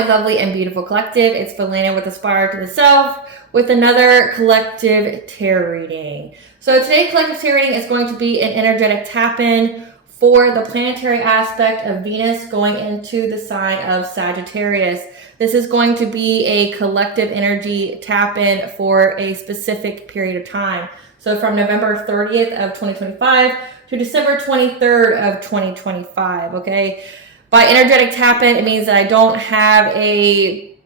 my lovely and beautiful collective. It's Felina with Aspire to the Self with another collective tarot reading. So today's collective tarot reading is going to be an energetic tap-in for the planetary aspect of Venus going into the sign of Sagittarius. This is going to be a collective energy tap-in for a specific period of time. So from November 30th of 2025 to December 23rd of 2025, okay? By energetic tap-in, it means that I don't have a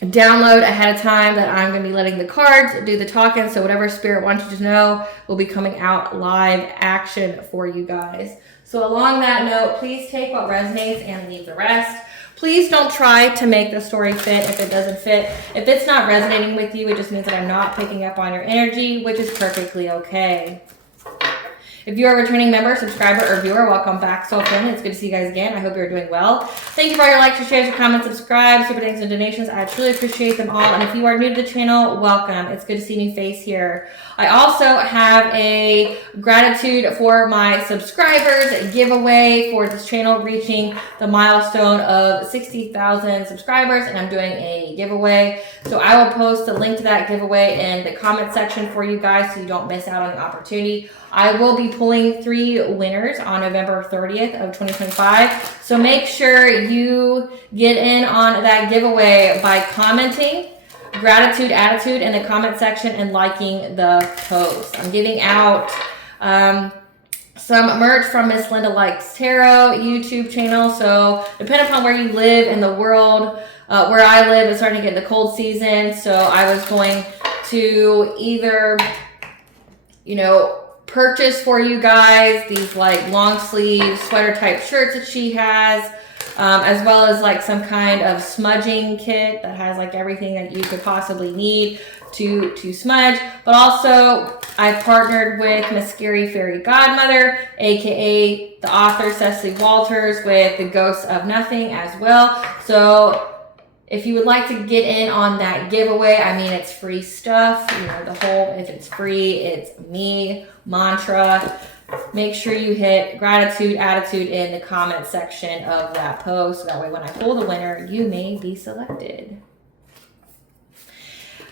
download ahead of time, that I'm going to be letting the cards do the talking. So whatever spirit wants you to know will be coming out live action for you guys. So along that note, please take what resonates and leave the rest. Please don't try to make the story fit if it doesn't fit. If it's not resonating with you, it just means that I'm not picking up on your energy, which is perfectly okay. If you are a returning member, subscriber, or viewer, welcome back, soul family. It's good to see you guys again. I hope you're doing well. Thank you for all your likes, your shares, your comments, subscribe, super thanks, and donations. I truly appreciate them all. And if you are new to the channel, welcome. It's good to see a new face here. I also have a gratitude for my subscribers giveaway for this channel reaching the milestone of 60,000 subscribers, and I'm doing a giveaway. So I will post the link to that giveaway in the comment section for you guys so you don't miss out on the opportunity. I will be pulling 3 winners on November 30th of 2025. So make sure you get in on that giveaway by commenting gratitude attitude in the comment section and liking the post. I'm giving out some merch from Miss Linda Likes Tarot YouTube channel. So depending upon where you live in the world, where I live, it's starting to get the cold season. So I was going to either, purchase for you guys these like long sleeve sweater type shirts that she has, as well as like some kind of smudging kit that has like everything that you could possibly need to smudge. But also I've partnered with Miss Scary Fairy Godmother, aka the author Cecily Walters, with The Ghosts of Nothing as well. So if you would like to get in on that giveaway, I mean, it's free stuff. The whole, if it's free, it's me mantra. Make sure you hit gratitude attitude in the comment section of that post. That way when I pull the winner, you may be selected.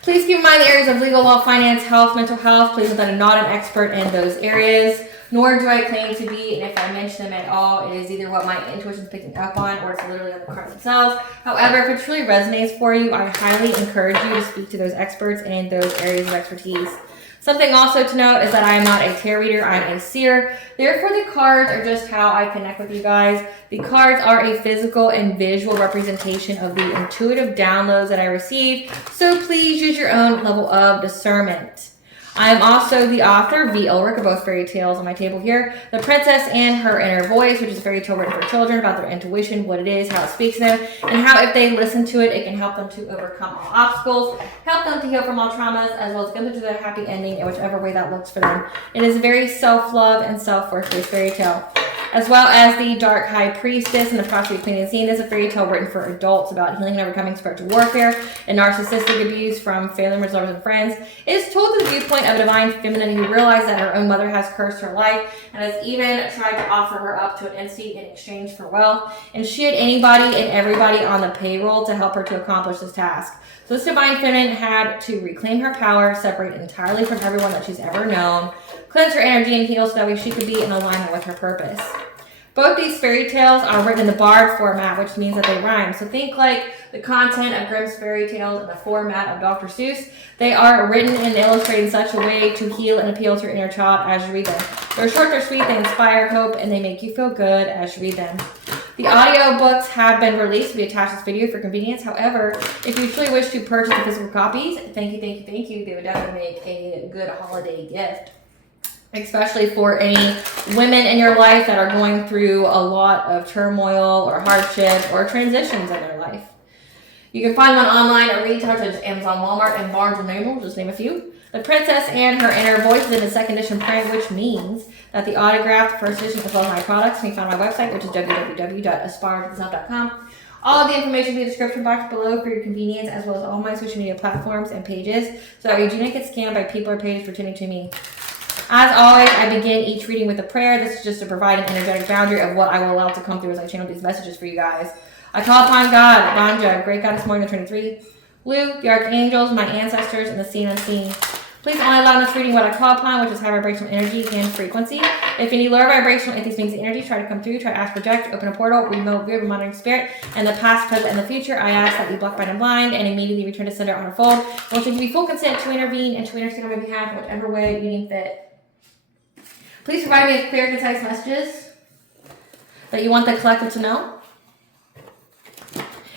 Please keep in mind the areas of legal, law, finance, health, mental health. Please note that I'm not an expert in those areas, nor do I claim to be, and if I mention them at all, it is either what my intuition is picking up on or it's literally on the cards themselves. However, if it truly resonates for you, I highly encourage you to speak to those experts in those areas of expertise. Something also to note is that I am not a tarot reader, I'm a seer. Therefore, the cards are just how I connect with you guys. The cards are a physical and visual representation of the intuitive downloads that I receive, so please use your own level of discernment. I am also the author, V. Ulrich, of both fairy tales on my table here. The Princess and Her Inner Voice, which is a fairy tale written for children about their intuition, what it is, how it speaks to them, and how if they listen to it, it can help them to overcome all obstacles, help them to heal from all traumas, as well as get them to their happy ending in whichever way that looks for them. It is a very self-love and self-worth-based fairy tale. As well as the Dark High Priestess and the Prostitute Queen and Scene is a fairy tale written for adults about healing and overcoming spiritual warfare and narcissistic abuse from family members, lovers, and friends. It is told through the viewpoint of a divine feminine who realized that her own mother has cursed her life and has even tried to offer her up to an entity in exchange for wealth. And she had anybody and everybody on the payroll to help her to accomplish this task. So this divine feminine had to reclaim her power, separate entirely from everyone that she's ever known, cleanse her energy and heal so that way she could be in alignment with her purpose. Both these fairy tales are written in the bard format, which means that they rhyme. So think like the content of Grimm's fairy tales in the format of Dr. Seuss. They are written and illustrated in such a way to heal and appeal to your inner child as you read them. They're short, they're sweet, they inspire hope, and they make you feel good as you read them. The audio books have been released to be attached to this video for convenience. However, if you truly wish to purchase the physical copies, thank you. They would definitely make a good holiday gift, especially for any women in your life that are going through a lot of turmoil or hardship or transitions in their life. You can find them online at retail such as Amazon, Walmart, and Barnes & Noble, just name a few. The Princess and Her Inner Voice is in the second edition print, which means that the autographed first edition as well as my products can be found on my website, which is www.aspiraltotheself.com. All of the information in the description box below for your convenience, as well as all my social media platforms and pages, so that you do not get scammed by people or pages pretending to me. As always, I begin each reading with a prayer. This is just to provide an energetic boundary of what I will allow to come through as I channel these messages for you guys. I call upon God, Banja, great goddess more than 23. Blue, the archangels, my ancestors, and the seen unseen. Please only allow in this reading what I call upon, which is high vibrational energy and frequency. If any lower vibrational entities, means the energy, try to come through, try to ask, project, open a portal, remove weird monitoring spirit, and the past, present, and the future, I ask that you block, bind, and blind, and immediately return to sender on a fold. I want you to give me full consent to intervene and to intercede on my behalf in whichever way you deem fit. Please provide me with clear, concise messages that you want the collective to know.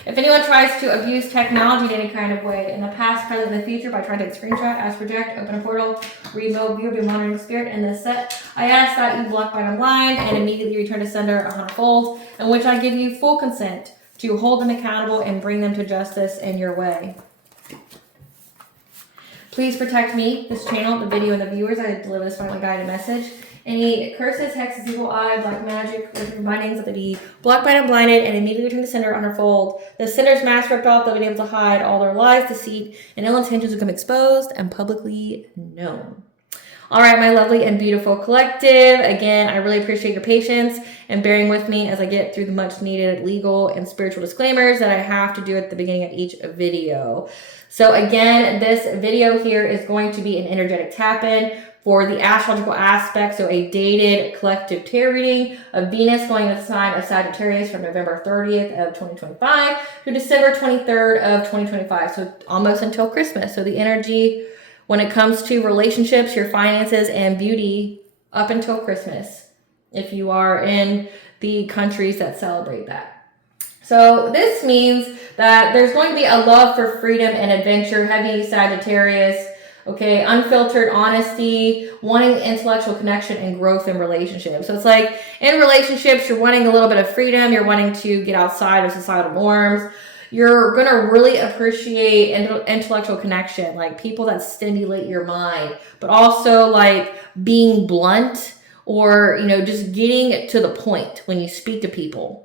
If anyone tries to abuse technology in any kind of way, in the past, present, and the future, by trying to take a screenshot, ask, project, open a portal, remove view, be monitoring spirit, and this set, I ask that you block, bind, and blind, and immediately return to sender on a fold, in which I give you full consent to hold them accountable and bring them to justice in your way. Please protect me, this channel, the video, and the viewers. I deliver this finally guided message. Any curses, hexes, evil eye, black magic, wizard bindings that be blocked, bind, and blinded, and immediately return to sender on her fold. The sender's mask ripped off, they'll be able to hide all their lies, deceit, and ill intentions become exposed and publicly known. All right, my lovely and beautiful collective. Again, I really appreciate your patience and bearing with me as I get through the much needed legal and spiritual disclaimers that I have to do at the beginning of each video. So again, this video here is going to be an energetic tap-in for the astrological aspect, so a dated collective tarot reading of Venus going into the sign of Sagittarius from November 30th of 2025 to December 23rd of 2025, so almost until Christmas. So the energy when it comes to relationships, your finances, and beauty up until Christmas, if you are in the countries that celebrate that. So this means that there's going to be a love for freedom and adventure, heavy Sagittarius. Okay, unfiltered honesty, wanting intellectual connection and growth in relationships. So it's like in relationships, you're wanting a little bit of freedom. You're wanting to get outside of societal norms. You're going to really appreciate intellectual connection, like people that stimulate your mind, but also like being blunt or, you know, just getting to the point when you speak to people.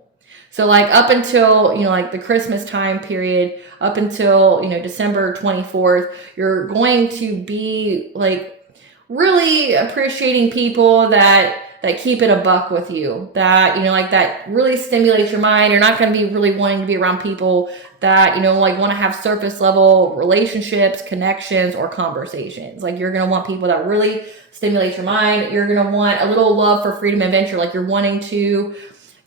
So like up until, you know, like the Christmas time period, up until, you know, December 24th, you're going to be like really appreciating people that keep it a buck with you, that, you know, like that really stimulates your mind. You're not going to be really wanting to be around people that, you know, like want to have surface level relationships, connections, or conversations. Like you're going to want people that really stimulate your mind. You're going to want a little love for freedom and adventure. Like you're wanting to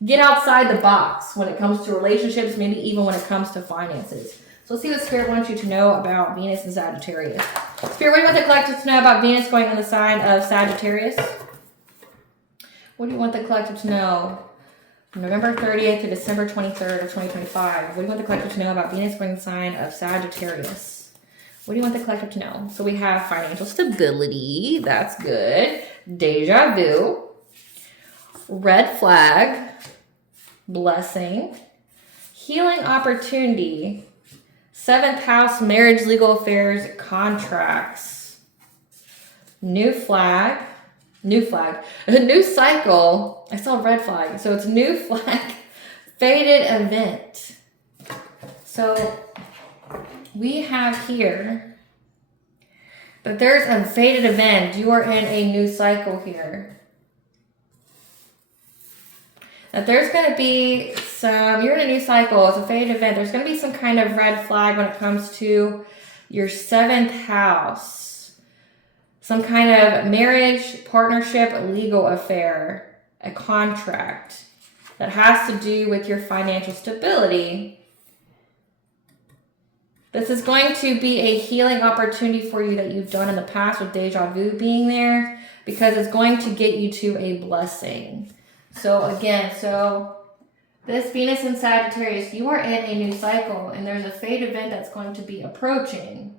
get outside the box when it comes to relationships, maybe even when it comes to finances. So let's see what Spirit wants you to know about Venus and Sagittarius. Spirit, what do you want the collective to know about Venus going in the sign of Sagittarius? What do you want the collective to know from November 30th to December 23rd of 2025? What do you want the collective to know about Venus going in the sign of Sagittarius? What do you want the collective to know? So we have financial stability. That's good. Deja vu. Red flag. Blessing. Healing opportunity. 7th house, marriage, legal affairs, contracts. New flag. New cycle. I saw red flag. So it's new flag. Faded event. So we have here that there's a faded event. You are in a new cycle here. That there's going to be you're in a new cycle. It's a faded event. There's going to be some kind of red flag when it comes to your 7th house. Some kind of marriage, partnership, legal affair, a contract that has to do with your financial stability. This is going to be a healing opportunity for you that you've done in the past with deja vu being there, because it's going to get you to a blessing. So again, this Venus and Sagittarius, you are in a new cycle and there's a fate event that's going to be approaching.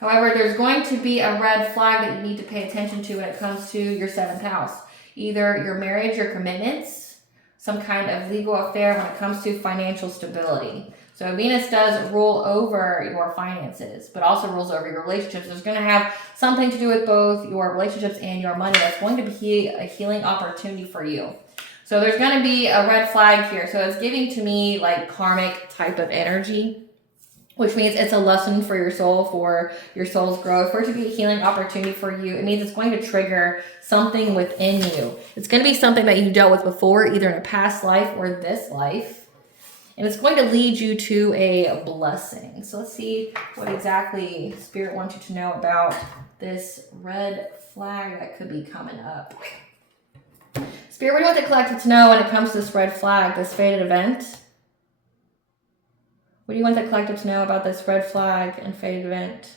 However, there's going to be a red flag that you need to pay attention to when it comes to your 7th house. Either your marriage, your commitments, some kind of legal affair when it comes to financial stability. So Venus does rule over your finances, but also rules over your relationships. There's going to have something to do with both your relationships and your money. That's going to be a healing opportunity for you. So there's going to be a red flag here. So it's giving to me like karmic type of energy, which means it's a lesson for your soul, for your soul's growth, for it to be a healing opportunity for you. It means it's going to trigger something within you. It's going to be something that you dealt with before, either in a past life or this life. and it's going to lead you to a blessing. So let's see what exactly Spirit wants you to know about this red flag that could be coming up. Spirit, what do you want the collective to know when it comes to this red flag, this fated event? What do you want the collective to know about this red flag and fated event?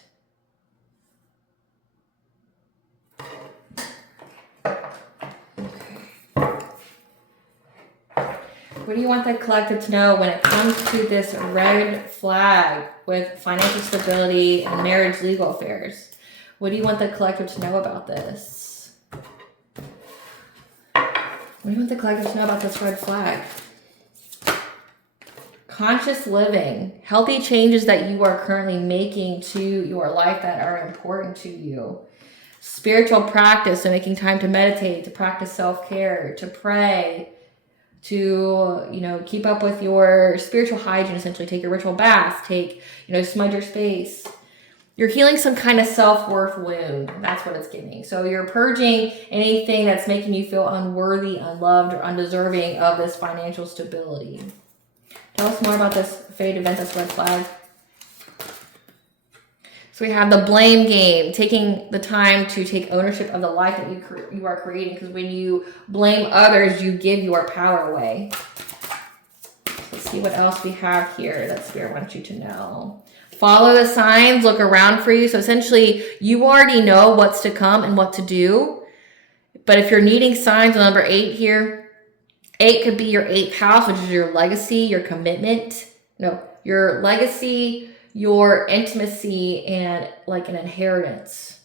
What do you want the collective to know when it comes to this red flag with financial stability and marriage legal affairs? What do you want the collective to know about this? What do you want the collective to know about this red flag? Conscious living, healthy changes that you are currently making to your life that are important to you. Spiritual practice, so making time to meditate, to practice self-care, to pray, to, keep up with your spiritual hygiene, essentially take your ritual bath, smudge your space. You're healing some kind of self-worth wound. That's what it's giving. So you're purging anything that's making you feel unworthy, unloved, or undeserving of this financial stability. Tell us more about this fate event, this red flag. So we have the blame game, taking the time to take ownership of the life that you are creating, because when you blame others, you give your power away. Let's see what else we have here that Spirit wants you to know. Follow the signs, look around for you. So essentially, you already know what's to come and what to do. But if you're needing signs, number 8 here, 8 could be your 8th house, which is your legacy, your commitment. Your legacy, your intimacy, and like an inheritance.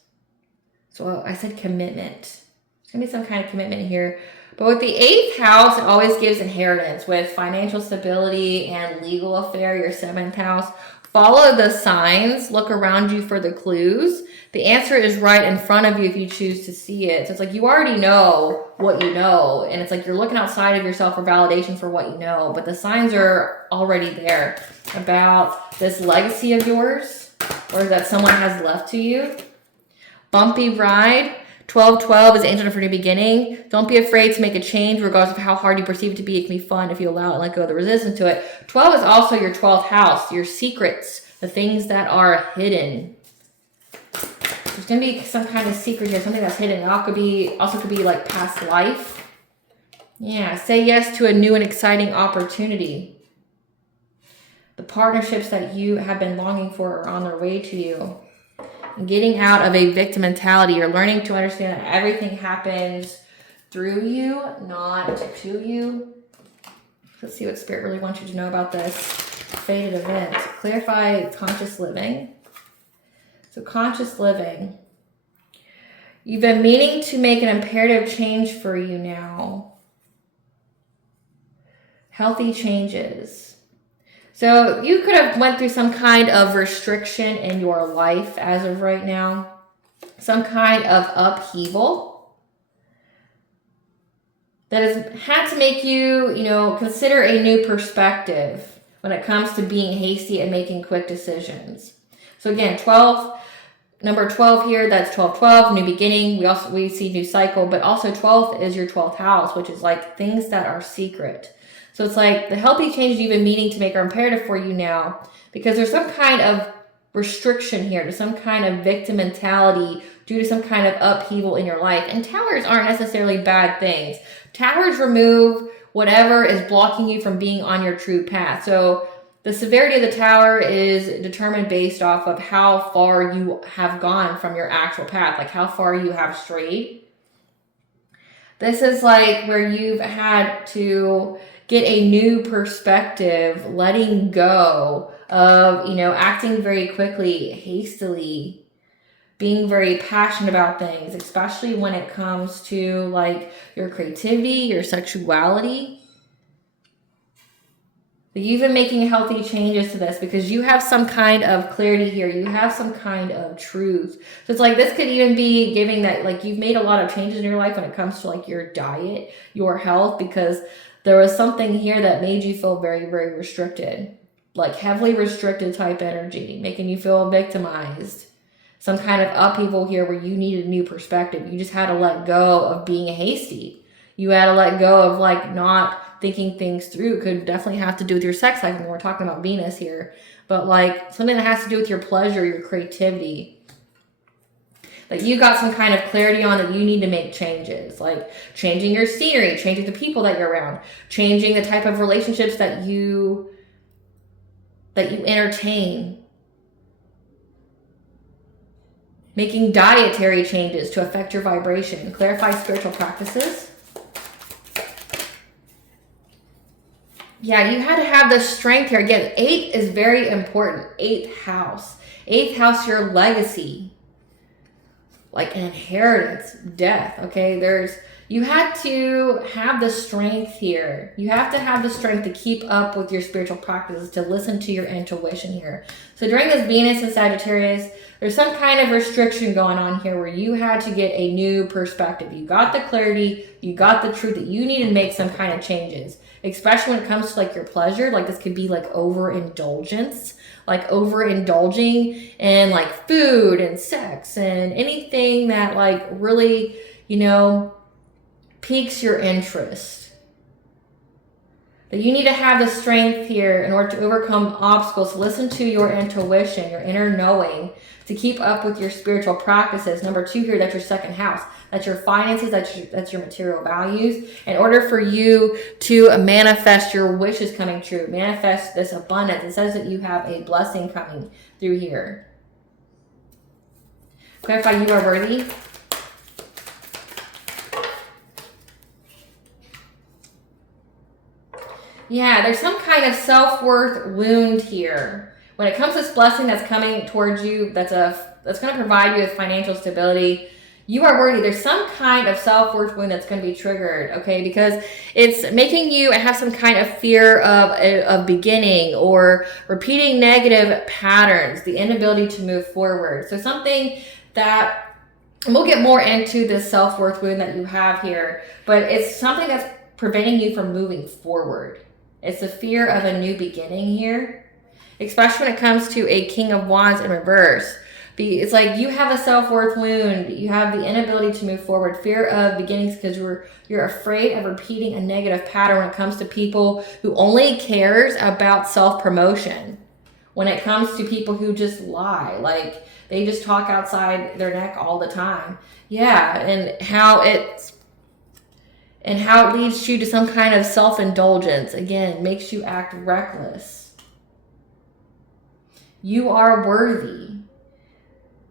So I said commitment. There's going to be some kind of commitment here. But with the 8th house, it always gives inheritance. With financial stability and legal affair, your 7th house. Follow the signs. Look around you for the clues. The answer is right in front of you if you choose to see it. So it's like you already know what you know. And it's like you're looking outside of yourself for validation for what you know. But the signs are already there about this legacy of yours, or that someone has left to you. Bumpy ride. 12-12 is the angel for new beginning. Don't be afraid to make a change regardless of how hard you perceive it to be. It can be fun if you allow it and let go of the resistance to it. 12 is also your 12th house, your secrets, the things that are hidden. There's going to be some kind of secret here, something that's hidden. It also could be like past life. Yeah, say yes to a new and exciting opportunity. The partnerships that you have been longing for are on their way to you. And getting out of a victim mentality. You're learning to understand that everything happens through you, not to you. Let's see what Spirit really wants you to know about this fated event. Clarify conscious living. So conscious living. You've been meaning to make an imperative change for you now. Healthy changes. So you could have went through some kind of restriction in your life as of right now. Some kind of upheaval that has had to make you, consider a new perspective when it comes to being hasty and making quick decisions. So again, number 12 here, that's 12-12, new beginning. We see new cycle, but also 12 is your 12th house, which is like things that are secret. So it's like the healthy changes you've been meaning to make are imperative for you now, because there's some kind of restriction here, to some kind of victim mentality due to some kind of upheaval in your life. And towers aren't necessarily bad things. Towers remove whatever is blocking you from being on your true path. So the severity of the tower is determined based off of how far you have gone from your actual path, like how far you have strayed. This is like where you've had to get a new perspective, letting go of, acting very quickly, hastily, being very passionate about things, especially when it comes to like your creativity, your sexuality. But you've been making healthy changes to this because you have some kind of clarity here. You have some kind of truth. So it's like this could even be giving that like you've made a lot of changes in your life when it comes to like your diet, your health, because there was something here that made you feel very, very restricted, like heavily restricted type energy, making you feel victimized. Some kind of upheaval here where you needed a new perspective. You just had to let go of being hasty. You had to let go of like not thinking things through. It could definitely have to do with your sex life when we're talking about Venus here. But like something that has to do with your pleasure, your creativity. That you got some kind of clarity on that you need to make changes, like changing your scenery, changing the people that you're around, changing the type of relationships that you entertain, making dietary changes to affect your vibration, clarify spiritual practices. Yeah, you had to have the strength here. Again, 8 is very important. 8th house. 8th house, your legacy. Like an inheritance, death, okay? You had to have the strength here. You have to have the strength to keep up with your spiritual practices, to listen to your intuition here. So during this Venus and Sagittarius, there's some kind of restriction going on here where you had to get a new perspective. You got the clarity, you got the truth that you need to make some kind of changes, especially when it comes to like your pleasure. Like this could be like overindulgence. Like overindulging in like food and sex and anything that like really, piques your interest. But you need to have the strength here in order to overcome obstacles. Listen to your intuition, your inner knowing, to keep up with your spiritual practices. Number 2 here, that's your 2nd house. That's your finances, that's your material values. In order for you to manifest your wishes coming true, manifest this abundance, it says that you have a blessing coming through here. Clarify, you are worthy. Yeah, there's some kind of self-worth wound here. When it comes to this blessing that's coming towards you, that's going to provide you with financial stability, you are worthy. There's some kind of self-worth wound that's going to be triggered, okay? Because it's making you have some kind of fear of beginning or repeating negative patterns, the inability to move forward. So something that, and we'll get more into this self-worth wound that you have here, but it's something that's preventing you from moving forward. It's the fear of a new beginning here, especially when it comes to a King of Wands in reverse. It's like you have a self-worth wound. You have the inability to move forward, fear of beginnings because you're afraid of repeating a negative pattern when it comes to people who only cares about self-promotion. When it comes to people who just lie, like they just talk outside their neck all the time. Yeah, and how it leads you to some kind of self-indulgence. Again, makes you act reckless. You are worthy.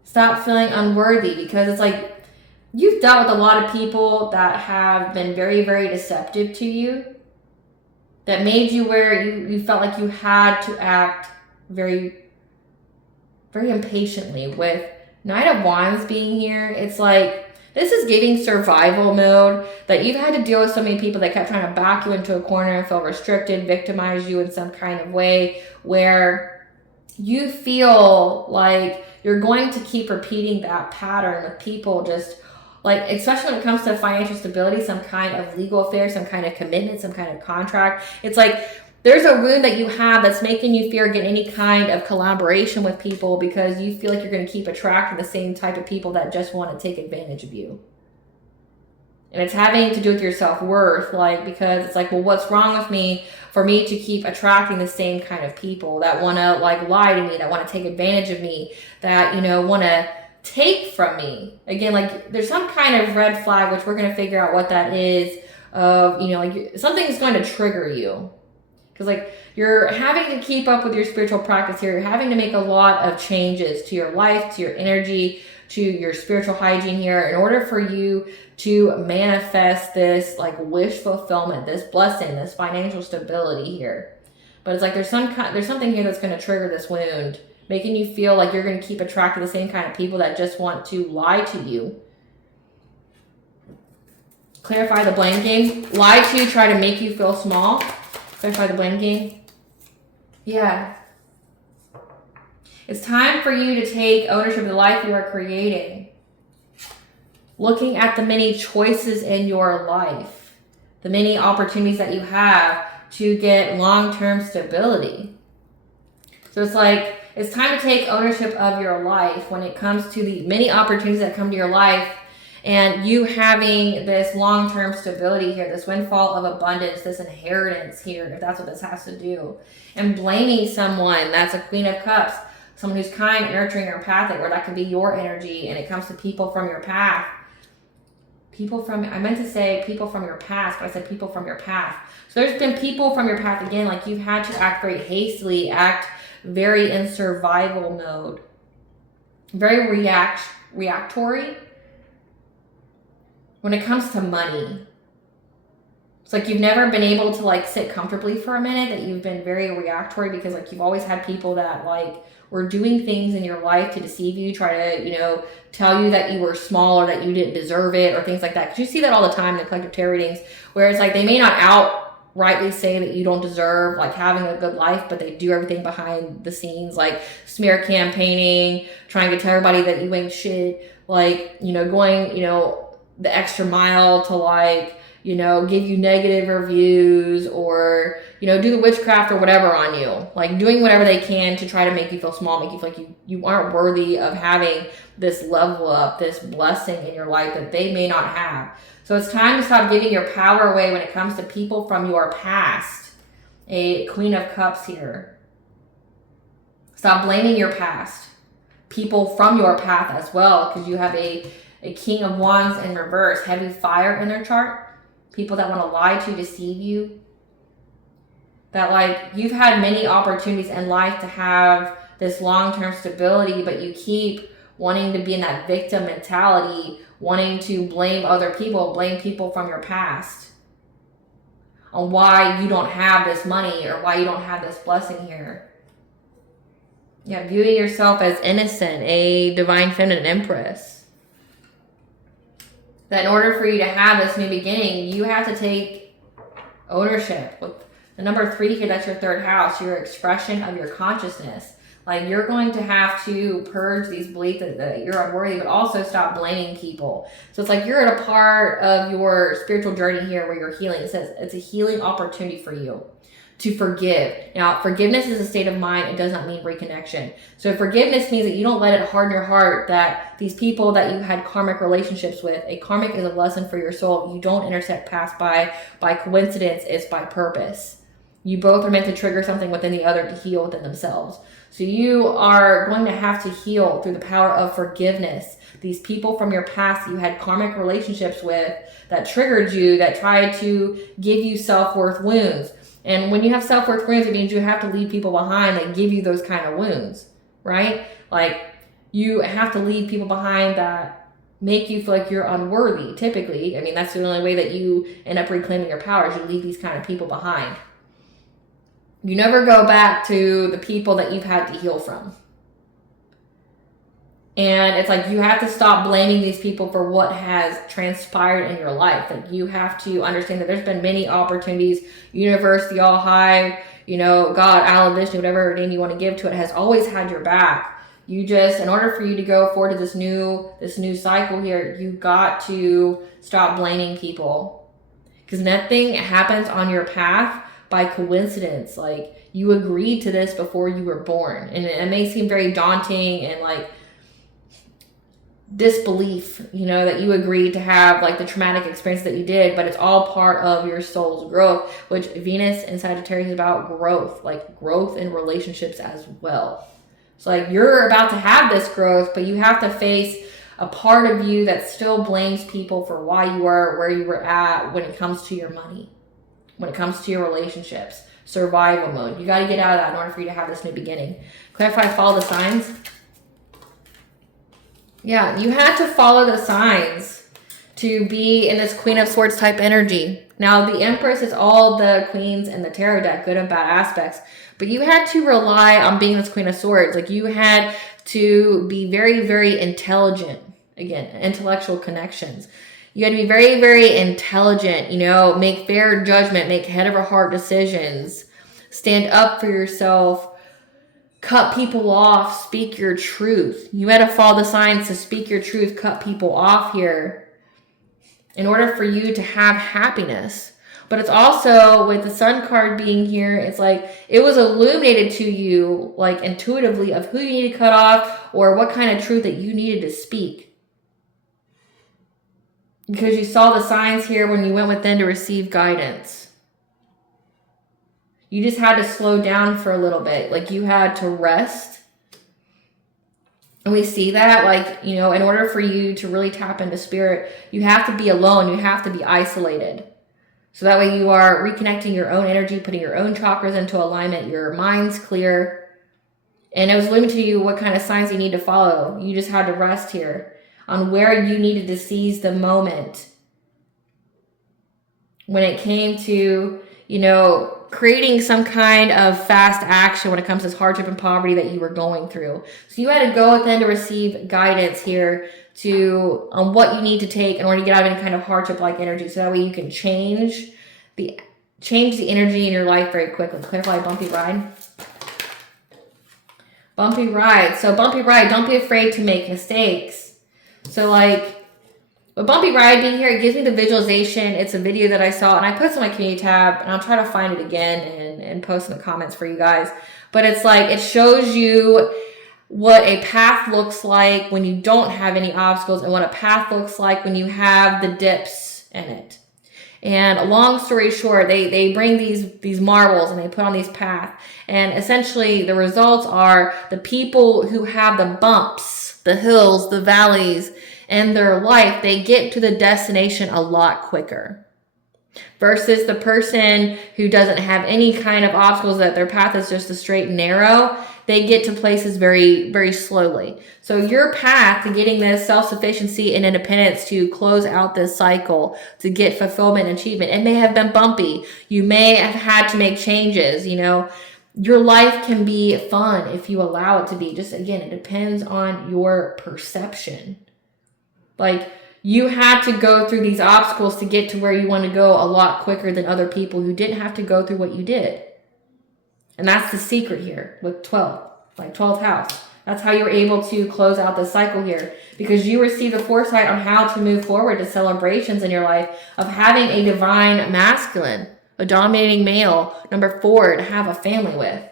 Stop feeling unworthy, because it's like you've dealt with a lot of people that have been very, very deceptive to you, that made you where you felt like you had to act very, very impatiently. With Knight of Wands being here, it's like this is giving survival mode, that you've had to deal with so many people that kept trying to back you into a corner and feel restricted, victimize you in some kind of way, where you feel like you're going to keep repeating that pattern with people, just like, especially when it comes to financial stability, some kind of legal affair, some kind of commitment, some kind of contract. It's like there's a wound that you have that's making you fear getting any kind of collaboration with people, because you feel like you're going to keep attracting the same type of people that just want to take advantage of you. And it's having to do with your self-worth, like, because it's like, well, what's wrong with me for me to keep attracting the same kind of people that want to like lie to me, that want to take advantage of me, that, want to take from me. Again, like there's some kind of red flag, which we're going to figure out what that is, of, like something's going to trigger you. Because like you're having to keep up with your spiritual practice here. You're having to make a lot of changes to your life, to your energy, to your spiritual hygiene here, in order for you to manifest this like wish fulfillment, this blessing, this financial stability here. But it's like there's something here that's going to trigger this wound, making you feel like you're going to keep attracting the same kind of people that just want to lie to you. Clarify the blame game. Lie to you, try to make you feel small. Clarify the blame game. Yeah. It's time for you to take ownership of the life you are creating. Looking at the many choices in your life, the many opportunities that you have to get long-term stability. So it's like, it's time to take ownership of your life when it comes to the many opportunities that come to your life, And you having this long-term stability here, this windfall of abundance, this inheritance here, if that's what this has to do. And blaming someone, that's a Queen of Cups, someone who's kind, nurturing, or empathic, or that could be your energy, and it comes to people from your path. I meant to say people from your past, but I said people from your path. So there's been people from your path, again, like you've had to act very hastily, act very in survival mode, very reactory when it comes to money. It's like you've never been able to like sit comfortably for a minute, that you've been very reactory, because like you've always had people that like were doing things in your life to deceive you, try to, you know, tell you that you were small or that you didn't deserve it or things like that. Because you see that all the time in the collective tarot readings, where it's like they may not outrightly say that you don't deserve like having a good life, but they do everything behind the scenes, like smear campaigning, trying to tell everybody that you ain't shit, like, you know, going, you know, the extra mile to like, you know, give you negative reviews, or, you know, do the witchcraft or whatever on you, like doing whatever they can to try to make you feel small, make you feel like you aren't worthy of having this level up, this blessing in your life that they may not have. So it's time to stop giving your power away when it comes to people from your past. A Queen of Cups here. Stop blaming your past. People from your path as well, because you have a King of Wands in reverse, heavy fire in their chart. People that want to lie to you, deceive you. That like you've had many opportunities in life to have this long-term stability, but you keep wanting to be in that victim mentality, wanting to blame other people, blame people from your past on why you don't have this money or why you don't have this blessing here. Yeah, viewing yourself as innocent, a divine feminine empress. That in order for you to have this new beginning, you have to take ownership. With the number 3 here, that's your 3rd house, your expression of your consciousness. Like you're going to have to purge these beliefs that you're unworthy, but also stop blaming people. So it's like you're at a part of your spiritual journey here where you're healing. It says it's a healing opportunity for you to forgive. Now, forgiveness is a state of mind. It does not mean reconnection. So forgiveness means that you don't let it harden your heart that these people that you had karmic relationships with, a karmic is a lesson for your soul. You don't intersect past by coincidence. It's by purpose. You both are meant to trigger something within the other to heal within themselves. So you are going to have to heal through the power of forgiveness. These people from your past that you had karmic relationships with that triggered you, that tried to give you self-worth wounds. And when you have self-worth wounds, it means you have to leave people behind that give you those kind of wounds, right? Like you have to leave people behind that make you feel like you're unworthy, typically. I mean, that's the only way that you end up reclaiming your power, is you leave these kind of people behind. You never go back to the people that you've had to heal from. And it's like you have to stop blaming these people for what has transpired in your life. Like you have to understand that there's been many opportunities. Universe, the All High, you know, God, Allah, Vishnu, whatever name you want to give to it, has always had your back. You just, in order for you to go forward to this new cycle here, you got to stop blaming people, because nothing happens on your path by coincidence. Like you agreed to this before you were born, and it may seem very daunting and like disbelief, you know, that you agreed to have like the traumatic experience that you did, but it's all part of your soul's growth, which Venus in Sagittarius is about growth, like growth in relationships as well. So like you're about to have this growth, but you have to face a part of you that still blames people for why you are where you were at when it comes to your money, when it comes to your relationships, survival mode. You got to get out of that in order for you to have this new beginning. Clarify, follow the signs. Yeah, you had to follow the signs to be in this Queen of Swords type energy. Now, the Empress is all the queens in the tarot deck, good and bad aspects. But you had to rely on being this Queen of Swords. Like you had to be very, very intelligent. Again, intellectual connections. You had to be very, very intelligent, you know, make fair judgment, make head over heart decisions, stand up for yourself, cut people off, speak your truth. You had to follow the signs to speak your truth, cut people off here in order for you to have happiness. But it's also, with the Sun card being here, it's like it was illuminated to you, like intuitively, of who you need to cut off or what kind of truth that you needed to speak. because you saw the signs here when you went within to receive guidance. You just had to slow down for a little bit. Like you had to rest. And we see that, like, you know, in order for you to really tap into spirit, you have to be alone. You have to be isolated. So that way you are reconnecting your own energy, putting your own chakras into alignment. Your mind's clear. And it was limited to you what kind of signs you need to follow. You just had to rest here on where you needed to seize the moment when it came to, you know, creating some kind of fast action when it comes to this hardship and poverty that you were going through. So you had to go within to receive guidance here to on what you need to take in order to get out of any kind of hardship like energy. So that way you can change the energy in your life very quickly. Clarify bumpy ride. Bumpy ride. So bumpy ride, don't be afraid to make mistakes. So like, with bumpy ride being here, it gives me the visualization. It's a video that I saw, and I posted on my community tab, and I'll try to find it again and post in the comments for you guys. But it's like, it shows you what a path looks like when you don't have any obstacles, and what a path looks like when you have the dips in it. And long story short, they bring these marbles and they put on these paths. And essentially the results are the people who have the bumps, the hills, the valleys in their life, they get to the destination a lot quicker. Versus the person who doesn't have any kind of obstacles, that their path is just a straight and narrow, they get to places very, very slowly. So your path to getting this self-sufficiency and independence, to close out this cycle, to get fulfillment and achievement, it may have been bumpy. You may have had to make changes, you know. Your life can be fun if you allow it to be. Just again, it depends on your perception. Like, you had to go through these obstacles to get to where you want to go a lot quicker than other people who didn't have to go through what you did. And that's the secret here with 12, like 12th house. That's how you're able to close out the cycle here, because you receive the foresight on how to move forward to celebrations in your life of having a divine masculine, a dominating male, number 4, to have a family with.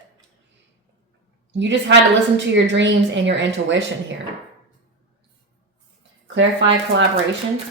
You just had to listen to your dreams and your intuition here. Clarify collaboration.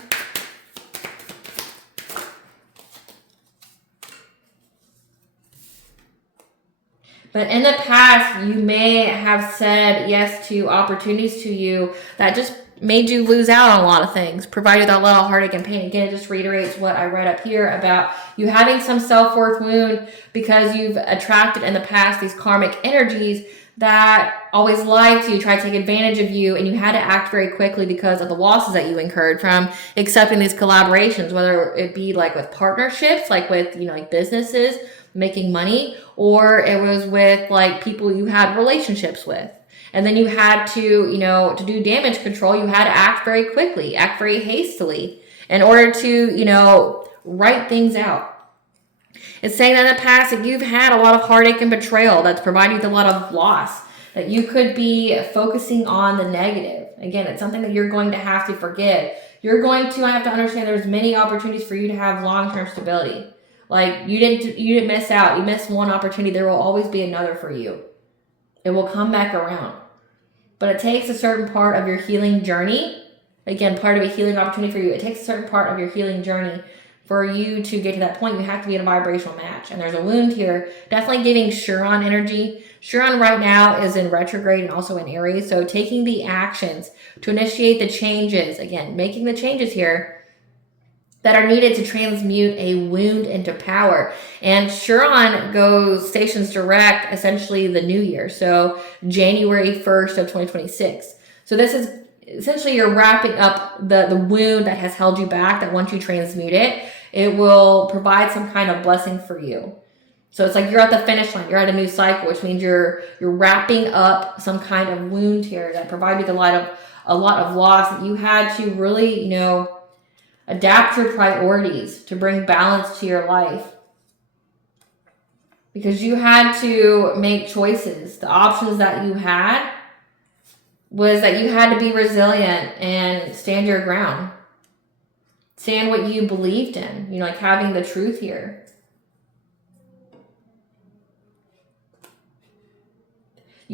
But in the past, you may have said yes to opportunities to you that just made you lose out on a lot of things, provided that lot of heartache and pain. Again, it just reiterates what I read up here about you having some self-worth wound because you've attracted in the past these karmic energies that always lied to you, tried to take advantage of you, and you had to act very quickly because of the losses that you incurred from accepting these collaborations, whether it be like with partnerships, like with, you know, like businesses making money, or it was with like people you had relationships with. And then you had to, you know, to do damage control, you had to act very quickly, act very hastily in order to, you know, write things out. It's saying that in the past that you've had a lot of heartache and betrayal that's provided you with a lot of loss, that you could be focusing on the negative. Again, it's something that you're going to have to forgive. You're going to have to understand there's many opportunities for you to have long-term stability. Like you didn't miss out. You missed one opportunity. There will always be another for you. It will come back around. But it takes a certain part of your healing journey. Again, part of a healing opportunity for you. It takes a certain part of your healing journey for you to get to that point. You have to be in a vibrational match. And there's a wound here, definitely giving Chiron energy. Chiron right now is in retrograde and also in Aries. So taking the actions to initiate the changes, again, making the changes here that are needed to transmute a wound into power. And Chiron stations direct essentially the new year. So January 1st of 2026. So this is essentially you're wrapping up the wound that has held you back, that once you transmute it, it will provide some kind of blessing for you. So it's like you're at the finish line, you're at a new cycle, which means you're wrapping up some kind of wound here that provided a lot of loss that you had to really, you know, adapt your priorities to bring balance to your life. Because you had to make choices. The options that you had was that you had to be resilient and stand your ground. Stand what you believed in, you know, like having the truth here.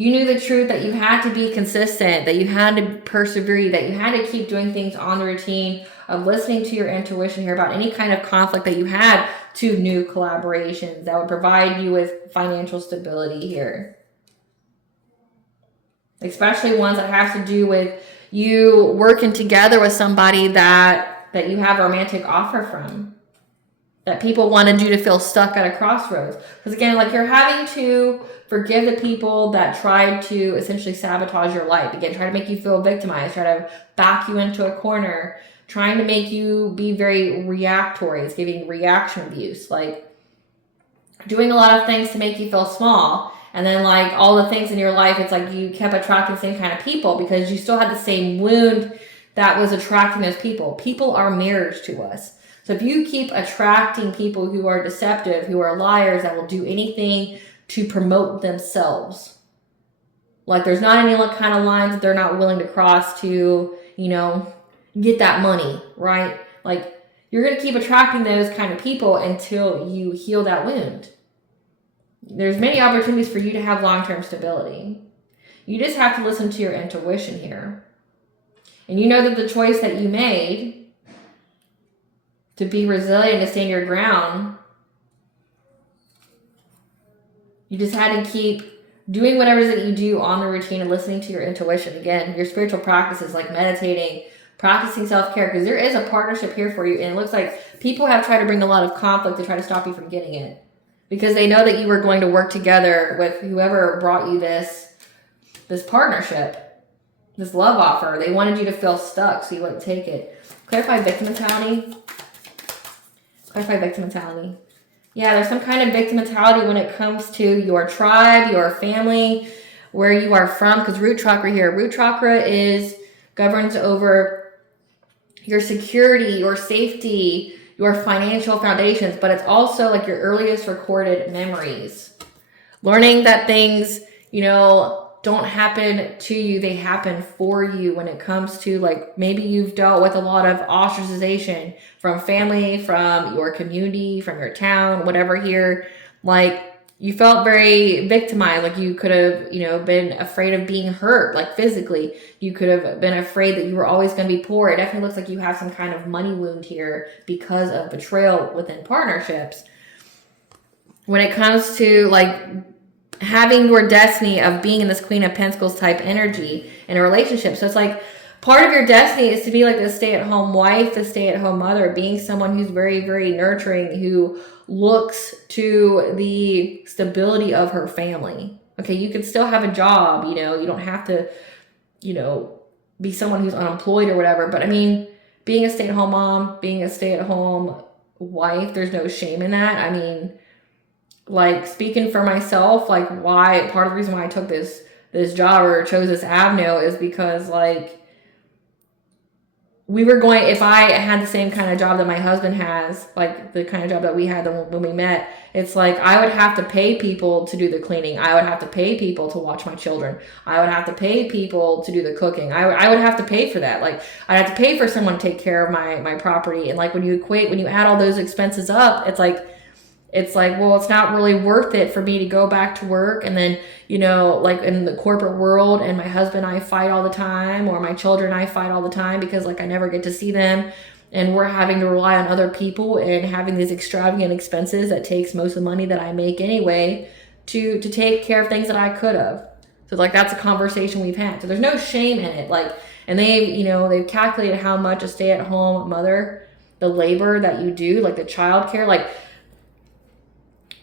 You knew the truth that you had to be consistent, that you had to persevere, that you had to keep doing things on the routine of listening to your intuition here about any kind of conflict that you had to new collaborations that would provide you with financial stability here. Especially ones that have to do with you working together with somebody that you have a romantic offer from. That people wanted you to feel stuck at a crossroads. Because again, like you're having to forgive the people that tried to essentially sabotage your life. Again, try to make you feel victimized, try to back you into a corner, trying to make you be very reactory. It's giving reaction abuse. Like doing a lot of things to make you feel small. And then like all the things in your life, it's like you kept attracting the same kind of people because you still had the same wound that was attracting those people. People are mirrors to us. So if you keep attracting people who are deceptive, who are liars, that will do anything to promote themselves, like there's not any kind of lines that they're not willing to cross to, get that money, right? Like you're going to keep attracting those kind of people until you heal that wound. There's many opportunities for you to have long-term stability. You just have to listen to your intuition here. And you know that the choice that you made to be resilient, to stand your ground, you just had to keep doing whatever it is that you do on the routine and listening to your intuition. Again, your spiritual practices like meditating, practicing self-care, because there is a partnership here for you. And it looks like people have tried to bring a lot of conflict to try to stop you from getting it. Because they know that you were going to work together with whoever brought you this partnership, this love offer. They wanted you to feel stuck so you wouldn't take it. Clarify victim mentality. Clarify victim mentality. Yeah, there's some kind of victim mentality when it comes to your tribe, your family, where you are from. Because root chakra here. Root chakra governs over your security, your safety, your financial foundations, but it's also like your earliest recorded memories. Learning that things, don't happen to you, they happen for you when it comes to like maybe you've dealt with a lot of ostracization from family, from your community, from your town, whatever here. Like you felt very victimized, like you could have, been afraid of being hurt, like physically. You could have been afraid that you were always going to be poor. It definitely looks like you have some kind of money wound here because of betrayal within partnerships. When it comes to like having your destiny of being in this Queen of Pentacles type energy in a relationship. So it's like part of your destiny is to be like the stay-at-home wife, the stay-at-home mother, being someone who's very, very nurturing, who looks to the stability of her family. Okay, you can still have a job, you don't have to, be someone who's unemployed or whatever. But I mean, being a stay-at-home mom, being a stay-at-home wife, there's no shame in that. I mean, like speaking for myself, like part of the reason why I took this job or chose this avenue is because like if I had the same kind of job that my husband has, like the kind of job that we had when we met, it's like I would have to pay people to do the cleaning. I would have to pay people to watch my children. I would have to pay people to do the cooking. I would have to pay for that. Like I'd have to pay for someone to take care of my property. And like when you add all those expenses up, it's like, well, it's not really worth it for me to go back to work. And then, like in the corporate world and my husband and I fight all the time, or my children and I fight all the time because like I never get to see them. And we're having to rely on other people and having these extravagant expenses that takes most of the money that I make anyway to take care of things that I could have. So like that's a conversation we've had. So there's no shame in it. Like, and they've calculated how much a stay-at-home mother, the labor that you do, like the childcare, like,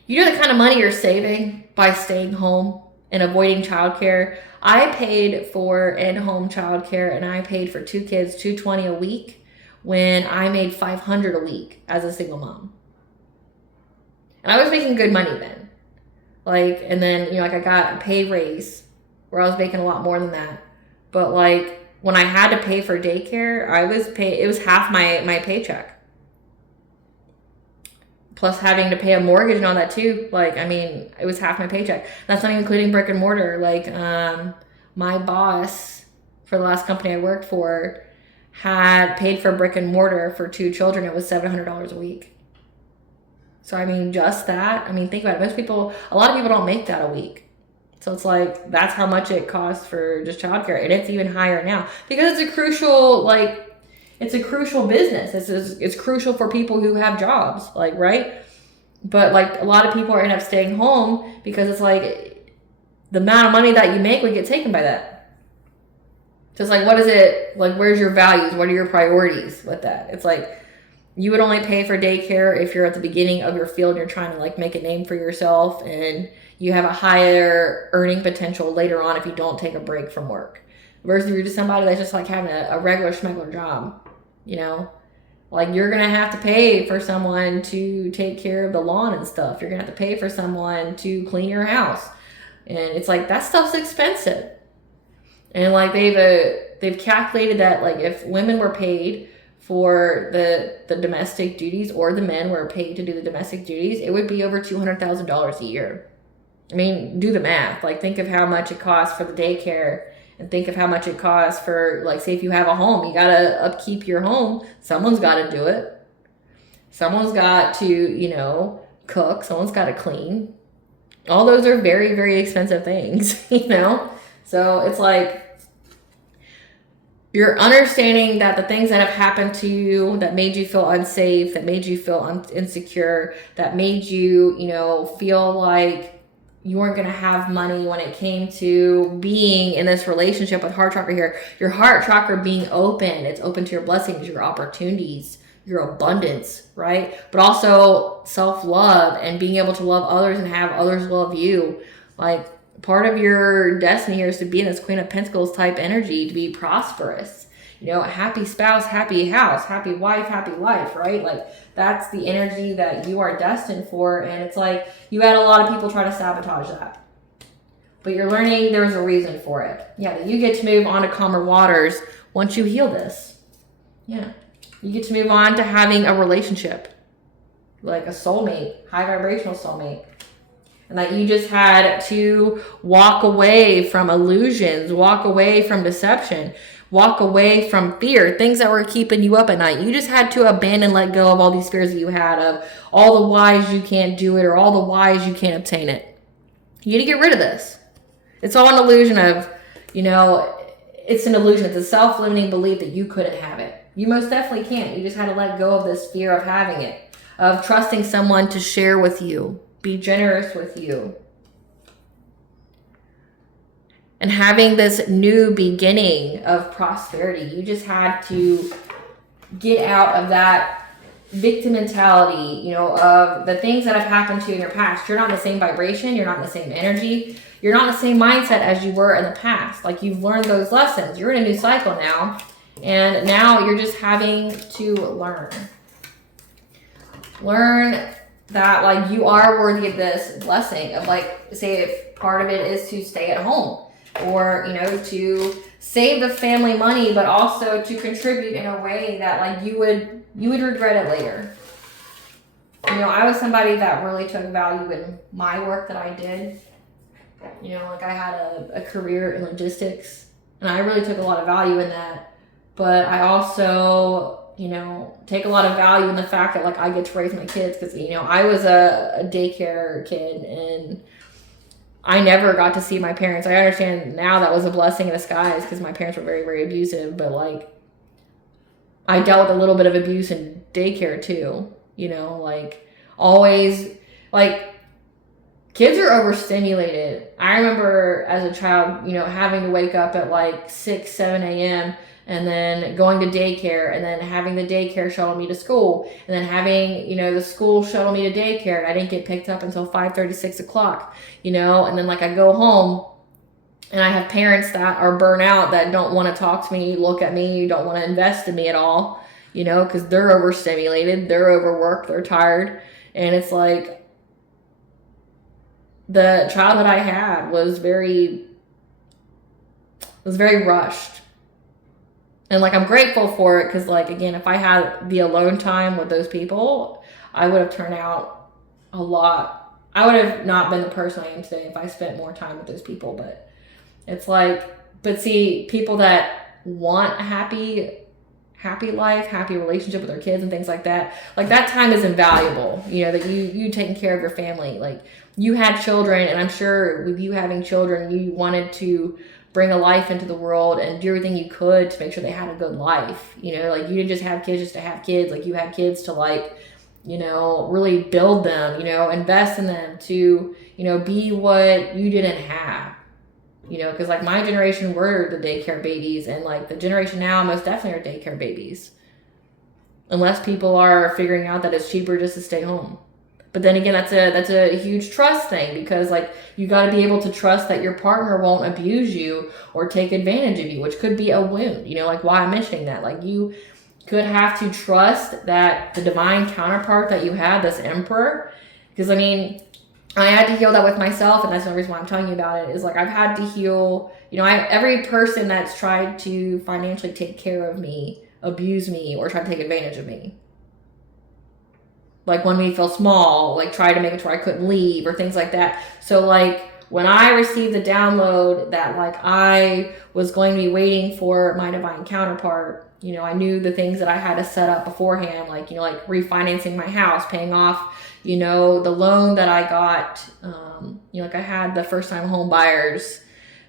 you know the kind of money you're saving by staying home and avoiding childcare. I paid for in-home childcare and I paid for 2 kids $220 a week when I made $500 a week as a single mom. And I was making good money then. Like, and then, like I got a pay raise where I was making a lot more than that. But like when I had to pay for daycare, it was half my paycheck. Plus having to pay a mortgage and all that too. Like, I mean, it was half my paycheck. That's not including brick and mortar. Like, my boss for the last company I worked for had paid for brick and mortar for 2 children. It was $700 a week. So, I mean, just that. I mean, think about it. A lot of people don't make that a week. So it's like, that's how much it costs for just childcare. And it's even higher now because it's a crucial, like, it's a crucial business. It's crucial for people who have jobs, like, right? But like a lot of people end up staying home because it's like the amount of money that you make would get taken by that. So it's like, what is it, like, where's your values? What are your priorities with that? It's like, you would only pay for daycare if you're at the beginning of your field and you're trying to like make a name for yourself and you have a higher earning potential later on if you don't take a break from work. Versus if you're just somebody that's just like having a regular schmegular job, you know? Like, you're going to have to pay for someone to take care of the lawn and stuff. You're going to have to pay for someone to clean your house. And it's like, that stuff's expensive. And like, they've calculated that like if women were paid for the domestic duties or the men were paid to do the domestic duties, it would be over $200,000 a year. I mean, do the math. Like, think of how much it costs for the daycare. And think of how much it costs for, like, say if you have a home, you got to upkeep your home. Someone's got to do it. Someone's got to, you know, cook. Someone's got to clean. All those are very, very expensive things, you know? So it's like, you're understanding that the things that have happened to you that made you feel unsafe, that made you feel insecure, that made you, you know, feel like you weren't going to have money when it came to being in this relationship with heart chakra here. Your heart chakra being open, it's open to your blessings, your opportunities, your abundance, right? But also self-love and being able to love others and have others love you. Like, part of your destiny here is to be in this Queen of Pentacles type energy, to be prosperous. You know, happy spouse, happy house, happy wife, happy life, right? Like, that's the energy that you are destined for. And it's like, you had a lot of people try to sabotage that. But you're learning there's a reason for it. Yeah, you get to move on to calmer waters once you heal this. Yeah. You get to move on to having a relationship. Like a soulmate, high vibrational soulmate. And that you just had to walk away from illusions, walk away from deception, walk away from fear, things that were keeping you up at night. You just had to abandon, let go of all these fears that you had, of all the whys you can't do it or all the whys you can't obtain it. You need to get rid of this. It's all an illusion of, you know, it's an illusion. It's a self-limiting belief that you couldn't have it. You most definitely can't. You just had to let go of this fear of having it, of trusting someone to share with you, be generous with you. And having this new beginning of prosperity, you just had to get out of that victim mentality, you know, of the things that have happened to you in your past. You're not in the same vibration. You're not in the same energy. You're not in the same mindset as you were in the past. Like, you've learned those lessons. You're in a new cycle now. And now you're just having to learn. Learn that, like, you are worthy of this blessing of, like, say if part of it is to stay at home. Or, you know, to save the family money, but also to contribute in a way that, like, you would regret it later. You know, I was somebody that really took value in my work that I did. You know, like, I had a career in logistics, and I really took a lot of value in that. But I also, you know, take a lot of value in the fact that, like, I get to raise my kids because, you know, I was a daycare kid, and I never got to see my parents. I understand now that was a blessing in disguise because my parents were very, very abusive. But, like, I dealt with a little bit of abuse in daycare too. You know, like, always, like, kids are overstimulated. I remember as a child, you know, having to wake up at like 6, 7 a.m. and then going to daycare, and then having the daycare shuttle me to school, and then having, you know, the school shuttle me to daycare, and I didn't get picked up until 5:30, 6 o'clock, you know, and then, like, I go home and I have parents that are burnt out, that don't want to talk to me, look at me, don't want to invest in me at all, you know, because they're overstimulated, they're overworked, they're tired. And it's like, the childhood I had was very rushed. And, like, I'm grateful for it because, like, again, if I had the alone time with those people, I would have turned out a lot. I would have not been the person I am today if I spent more time with those people. But it's like, but see, people that want a happy happy life, happy relationship with their kids and things like that. Like that time is invaluable, you know, that you taking care of your family. Like you had children, and I'm sure with you having children, you wanted to bring a life into the world and do everything you could to make sure they had a good life. You know, like you didn't just have kids just to have kids. Like you had kids to like, you know, really build them, you know, invest in them to, you know, be what you didn't have. You know, because like my generation were the daycare babies, and like the generation now most definitely are daycare babies. Unless people are figuring out that it's cheaper just to stay home. But then again, that's a huge trust thing, because like you got to be able to trust that your partner won't abuse you or take advantage of you, which could be a wound. You know, like why I'm mentioning that. Like you could have to trust that the divine counterpart that you have, this emperor, because I mean, I had to heal that with myself, and that's the reason why I'm telling you about it, is like I've had to heal, you know, every person that's tried to financially take care of me, abuse me, or try to take advantage of me. Like wanted me to feel small, like try to make it to where I couldn't leave or things like that. So like when I received the download that like I was going to be waiting for my divine counterpart, you know, I knew the things that I had to set up beforehand, like, you know, like refinancing my house, paying off, you know, the loan that I got, you know, like I had the first time home buyers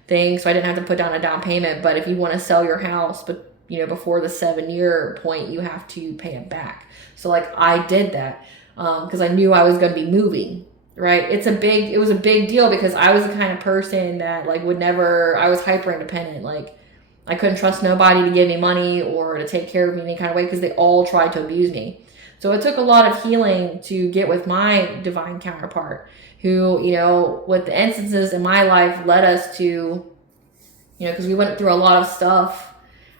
thing, so I didn't have to put down a down payment. But if you want to sell your house, but you know, before the 7-year point, you have to pay it back. So like I did that because I knew I was going to be moving, right? It was a big deal because I was the kind of person that like I was hyper independent. Like I couldn't trust nobody to give me money or to take care of me in any kind of way because they all tried to abuse me. So it took a lot of healing to get with my divine counterpart who, you know, with the instances in my life led us to, you know, because we went through a lot of stuff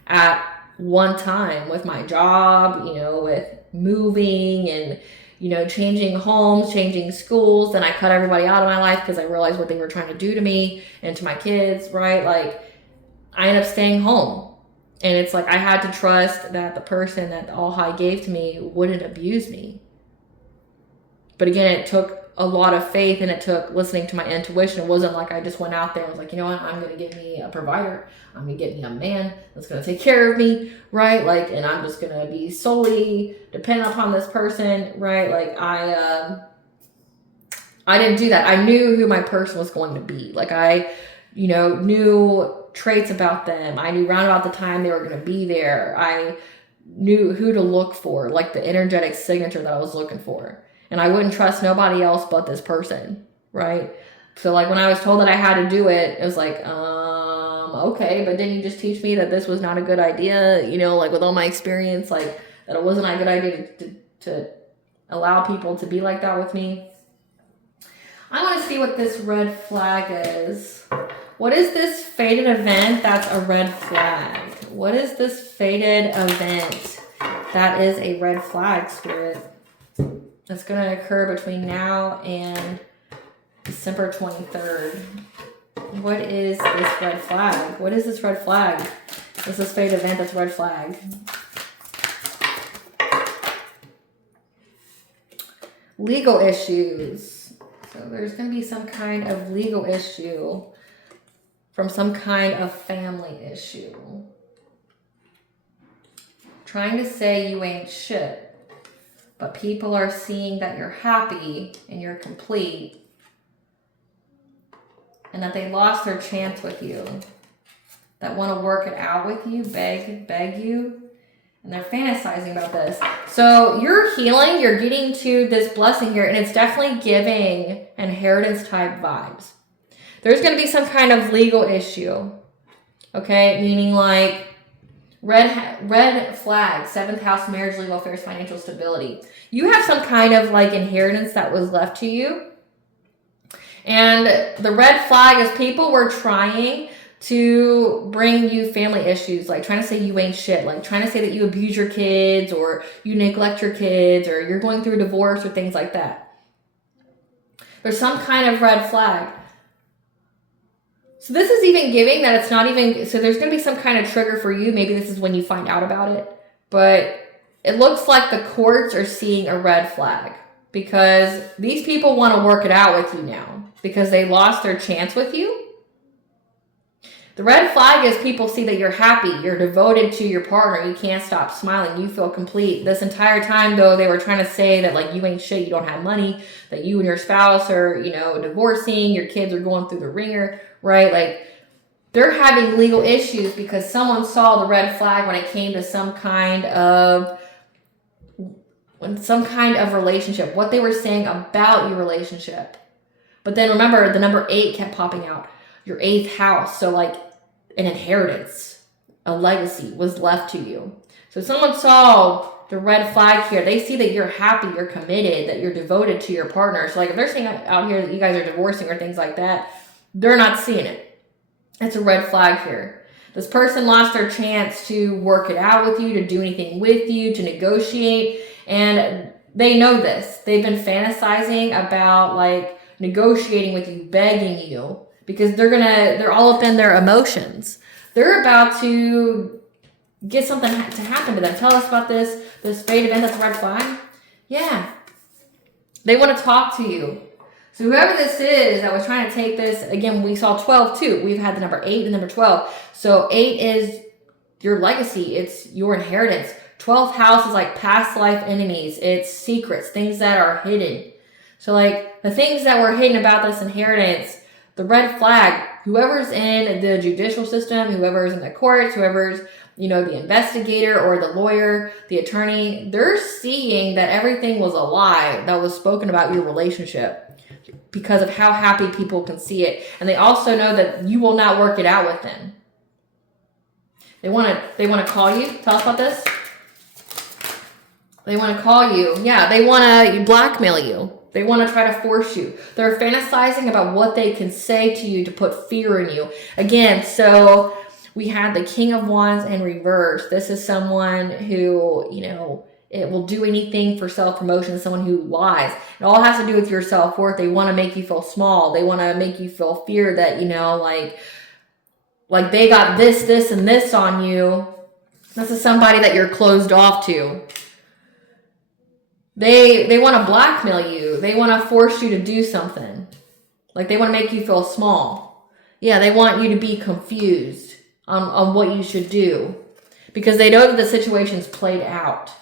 at one time with my job, you know, with moving and, you know, changing homes, changing schools. Then I cut everybody out of my life because I realized what they were trying to do to me and to my kids, right? Like I ended up staying home. And it's like I had to trust that the person that the All High gave to me wouldn't abuse me. But again, it took a lot of faith, and it took listening to my intuition. It wasn't like I just went out there and was like, you know what, I'm going to get me a provider. I'm going to get me a man that's going to take care of me, right? Like, and I'm just going to be solely dependent upon this person, right? Like I didn't do that. I knew who my person was going to be. Like I, you know, knew traits about them. I knew round about the time they were going to be there. I knew who to look for, like the energetic signature that I was looking for. And I wouldn't trust nobody else but this person, right? So like when I was told that I had to do it, it was like, okay, but didn't you just teach me that this was not a good idea? You know, like with all my experience, like that it wasn't a good idea to allow people to be like that with me. I want to see what this red flag is. What is this fated event that's a red flag? What is this fated event that is a red flag, Spirit? That's going to occur between now and December 23rd. What is this red flag? What is this red flag? What's this fated event that's red flag? Legal issues. So there's going to be some kind of legal issue from some kind of family issue. Trying to say you ain't shit, but people are seeing that you're happy and you're complete and that they lost their chance with you, that want to work it out with you, beg you, and they're fantasizing about this. So you're healing, you're getting to this blessing here, and it's definitely giving inheritance type vibes. There's going to be some kind of legal issue, okay? Meaning like red flag, 7th house, marriage, legal affairs, financial stability. You have some kind of like inheritance that was left to you. And the red flag is people were trying to bring you family issues, like trying to say you ain't shit, like trying to say that you abuse your kids or you neglect your kids or you're going through a divorce or things like that. There's some kind of red flag. So this is even giving that it's not even, so there's going to be some kind of trigger for you. Maybe this is when you find out about it. But it looks like the courts are seeing a red flag because these people want to work it out with you now because they lost their chance with you. The red flag is people see that you're happy, you're devoted to your partner, you can't stop smiling, you feel complete. This entire time, though, they were trying to say that, like, you ain't shit, you don't have money, that you and your spouse are, you know, divorcing, your kids are going through the ringer, right? Like, they're having legal issues because someone saw the red flag when it came to some kind of relationship, what they were saying about your relationship. But then remember, the number 8 kept popping out, your 8th house. So, like, an inheritance, a legacy was left to you. So someone saw the red flag here. They see that you're happy, you're committed, that you're devoted to your partner. So, like, if they're saying out here that you guys are divorcing or things like that, they're not seeing it. It's a red flag here. This person lost their chance to work it out with you, to do anything with you, to negotiate. And they know this. They've been fantasizing about, like, negotiating with you, begging you, because they're all up in their emotions. They're about to get something to happen to them. Tell us about this fate event that's a red flag. Yeah. They want to talk to you. So whoever this is that was trying to take this, again, we saw 12 too. We've had the number 8 and number 12. So 8 is your legacy. It's your inheritance. 12th house is like past life enemies. It's secrets, things that are hidden. So, like, the things that were hidden about this inheritance, the red flag, whoever's in the judicial system, whoever's in the courts, whoever's, you know, the investigator or the lawyer, the attorney, they're seeing that everything was a lie that was spoken about your relationship because of how happy people can see it. And they also know that you will not work it out with them. They want to call you. Tell us about this. They want to call you. Yeah, they want to blackmail you. They want to try to force you. They're fantasizing about what they can say to you to put fear in you. Again, so we had the King of Wands in reverse. This is someone who, you know, it will do anything for self-promotion, someone who lies. It all has to do with your self-worth. They want to make you feel small. They want to make you feel fear that, you know, like they got this, and this on you. This is somebody that you're closed off to. They want to blackmail you. They want to force you to do something. Like, they want to make you feel small. Yeah, they want you to be confused on what you should do because they know that the situation's played out.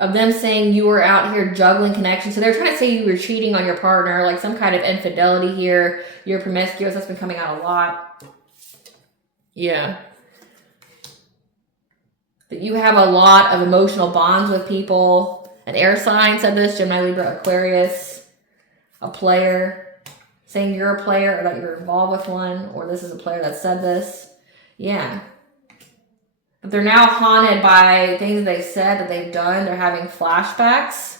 Of them saying you were out here juggling connections. So they're trying to say you were cheating on your partner, like some kind of infidelity here. You're promiscuous. That's been coming out a lot. Yeah. That you have a lot of emotional bonds with people. An air sign said this, Gemini, Libra, Aquarius. A player. Saying you're a player or that you're involved with one. Or this is a player that said this. Yeah. But they're now haunted by things they said that they've done. They're having flashbacks.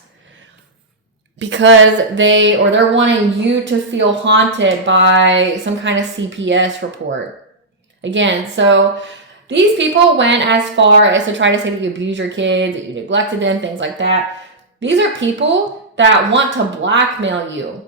Because they're wanting you to feel haunted by some kind of CPS report. Again, so these people went as far as to try to say that you abused your kids, that you neglected them, things like that. These are people that want to blackmail you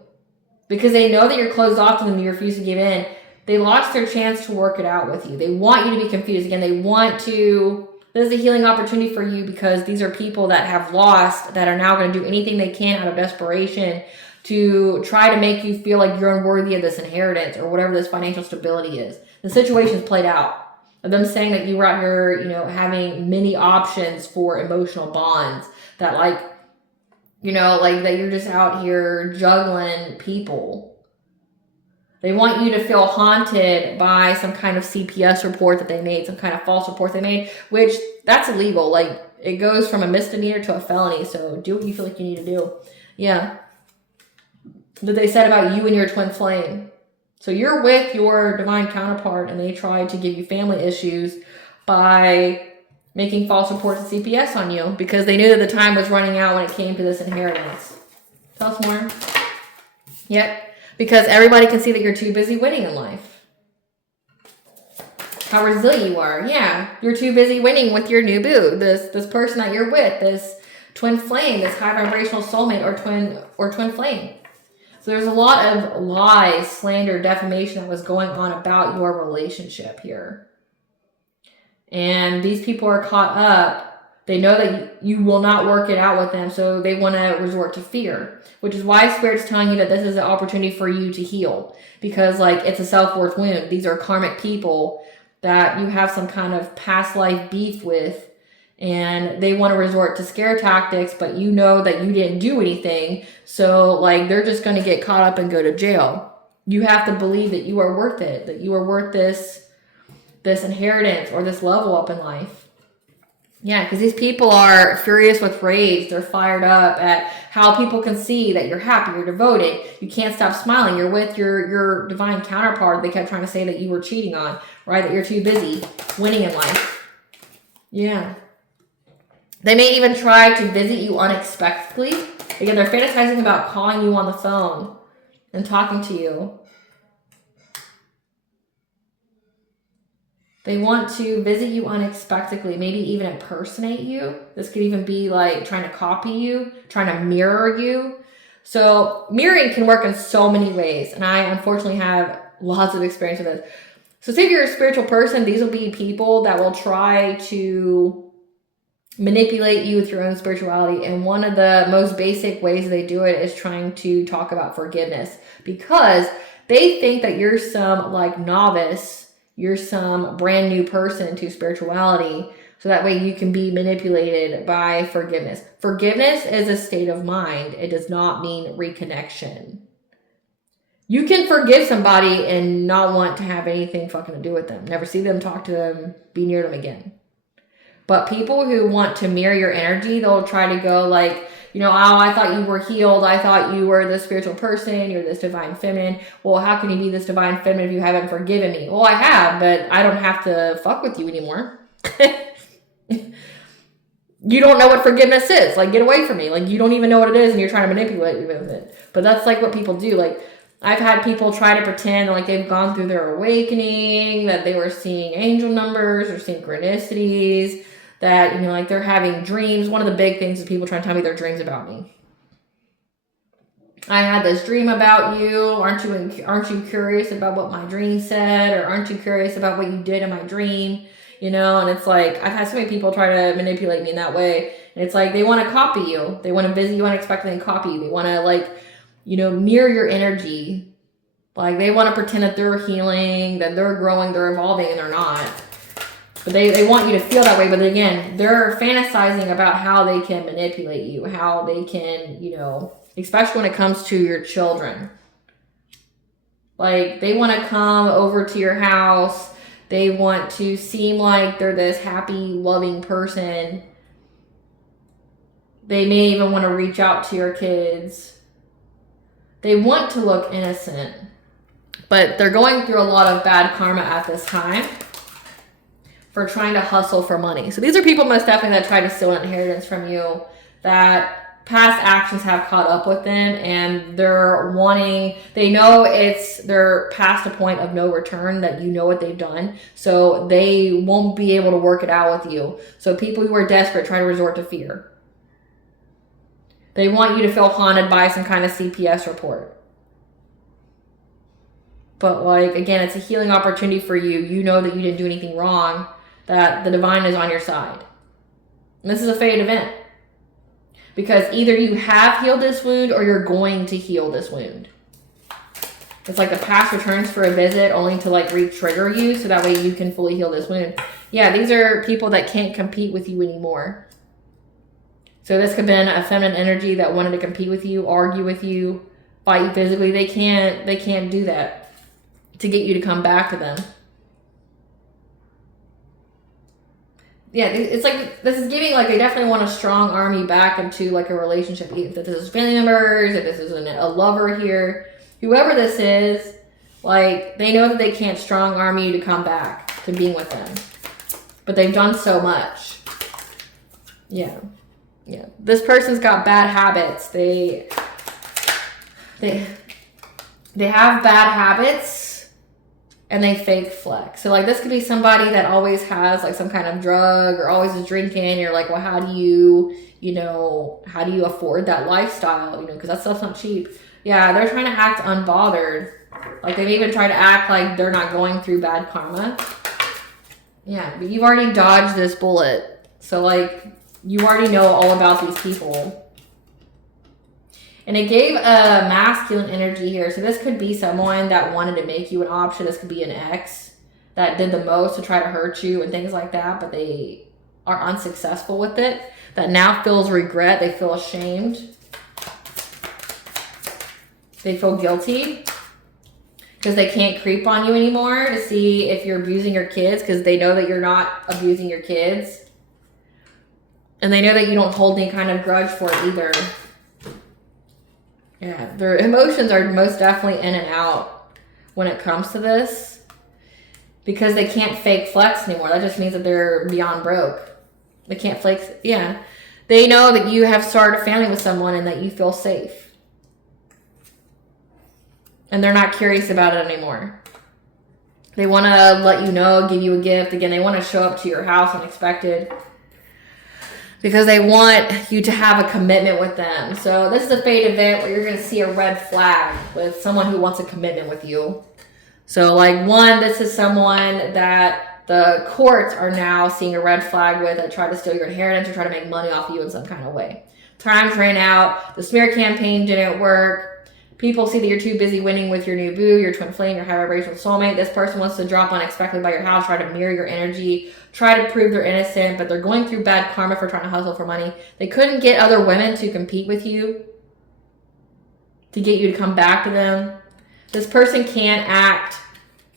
because they know that you're closed off to them and you refuse to give in. They lost their chance to work it out with you. They want you to be confused. Again, this is a healing opportunity for you because these are people that have lost, that are now going to do anything they can out of desperation to try to make you feel like you're unworthy of this inheritance or whatever this financial stability is. The situation's played out. Of them saying that you were out here, you know, having many options for emotional bonds. That, like, you know, like that you're just out here juggling people. They want you to feel haunted by some kind of CPS report that they made, some kind of false report they made, which that's illegal. Like, it goes from a misdemeanor to a felony. So do what you feel like you need to do. Yeah. That they said about you and your twin flame. So you're with your divine counterpart and they tried to give you family issues by making false reports to CPS on you because they knew that the time was running out when it came to this inheritance. Tell us more. Yep. Because everybody can see that you're too busy winning in life. How resilient you are. Yeah. You're too busy winning with your new boo. This person that you're with, this twin flame, this high vibrational soulmate or twin flame. So there's a lot of lies, slander, defamation that was going on about your relationship here. And these people are caught up. They know that you will not work it out with them, so they want to resort to fear, which is why Spirit's telling you that this is an opportunity for you to heal, because like it's a self-worth wound. These are karmic people that you have some kind of past life beef with, and they want to resort to scare tactics, but you know that you didn't do anything, so like they're just going to get caught up and go to jail. You have to believe that you are worth it, that you are worth this inheritance or this level up in life. Yeah, because these people are furious with rage. They're fired up at how people can see that you're happy, you're devoted. You can't stop smiling. You're with your divine counterpart they kept trying to say that you were cheating on, right? That you're too busy winning in life. Yeah. They may even try to visit you unexpectedly. Again, they're fantasizing about calling you on the phone and talking to you. They want to visit you unexpectedly, maybe even impersonate you. This could even be like trying to copy you, trying to mirror you. So mirroring can work in so many ways. And I unfortunately have lots of experience with this. So say if you're a spiritual person, these will be people that will try to manipulate you with your own spirituality. And one of the most basic ways they do it is trying to talk about forgiveness, because they think that you're some like novice. You're some brand new person to spirituality, so that way you can be manipulated by forgiveness. Forgiveness is a state of mind. It does not mean reconnection. You can forgive somebody and not want to have anything fucking to do with them. Never see them, talk to them, be near them again. But people who want to mirror your energy, they'll try to go like, you know, oh, I thought you were healed. I thought you were this spiritual person. You're this divine feminine. Well, how can you be this divine feminine if you haven't forgiven me? Well, I have, but I don't have to fuck with you anymore. You don't know what forgiveness is. Like, get away from me. Like, you don't even know what it is, and you're trying to manipulate me with it. But that's like what people do. Like, I've had people try to pretend like they've gone through their awakening, that they were seeing angel numbers or synchronicities, that, you know, like they're having dreams. One of the big things is people trying to tell me their dreams about me. I had this dream about you. Aren't you curious about what my dream said? Or aren't you curious about what you did in my dream? You know, and it's like, I've had so many people try to manipulate me in that way. And it's like, they want to copy you. They want to visit you unexpectedly and copy you. They want to like, you know, mirror your energy. Like they want to pretend that they're healing, that they're growing, they're evolving, and they're not. But they want you to feel that way. But again, they're fantasizing about how they can manipulate you, how they can, you know, especially when it comes to your children. Like, they want to come over to your house. They want to seem like they're this happy, loving person. They may even want to reach out to your kids. They want to look innocent. But they're going through a lot of bad karma at this time for trying to hustle for money. So these are people most definitely that try to steal an inheritance from you, that past actions have caught up with them, and they know they're past a point of no return, that you know what they've done, so they won't be able to work it out with you. So people who are desperate try to resort to fear. They want you to feel haunted by some kind of CPS report. But like, again, it's a healing opportunity for you. You know that you didn't do anything wrong, that the divine is on your side. And this is a fate event. Because either you have healed this wound or you're going to heal this wound. It's like the past returns for a visit only to like re-trigger you, so that way you can fully heal this wound. Yeah, these are people that can't compete with you anymore. So this could have been a feminine energy that wanted to compete with you, argue with you, fight you physically. They can't do that to get you to come back to them. Yeah, it's like, this is giving like they definitely want to strong arm you back into like a relationship. If this is family members, if this is a lover here, whoever this is, like they know that they can't strong arm you to come back to being with them. But they've done so much. Yeah. Yeah. This person's got bad habits. They have bad habits. And they fake flex. So like this could be somebody that always has like some kind of drug or always is drinking. You're like, well, how do you afford that lifestyle? You know, because that stuff's not cheap. Yeah, they're trying to act unbothered. Like they've even tried to act like they're not going through bad karma. Yeah, but you've already dodged this bullet. So like, You already know all about these people. And it gave a masculine energy here. So this could be someone that wanted to make you an option. This could be an ex that did the most to try to hurt you and things like that, but they are unsuccessful with it. That now feels regret. They feel ashamed. They feel guilty because they can't creep on you anymore to see if you're abusing your kids, because they know that you're not abusing your kids. And they know that you don't hold any kind of grudge for it either. Yeah, their emotions are most definitely in and out when it comes to this, because they can't fake flex anymore. That just means that they're beyond broke. They can't flex. Yeah. They know that you have started a family with someone and that you feel safe. And they're not curious about it anymore. They want to let you know, give you a gift. Again, they want to show up to your house unexpected, because they want you to have a commitment with them. So this is a fate event where you're going to see a red flag with someone who wants a commitment with you. So like one, this is someone that the courts are now seeing a red flag with, that try to steal your inheritance or try to make money off you in some kind of way. Times ran out. The smear campaign didn't work. People see that you're too busy winning with your new boo, your twin flame, your high vibrational soulmate. This person wants to drop unexpectedly by your house, try to mirror your energy, try to prove they're innocent, but they're going through bad karma for trying to hustle for money. They couldn't get other women to compete with you, to get you to come back to them. This person can't act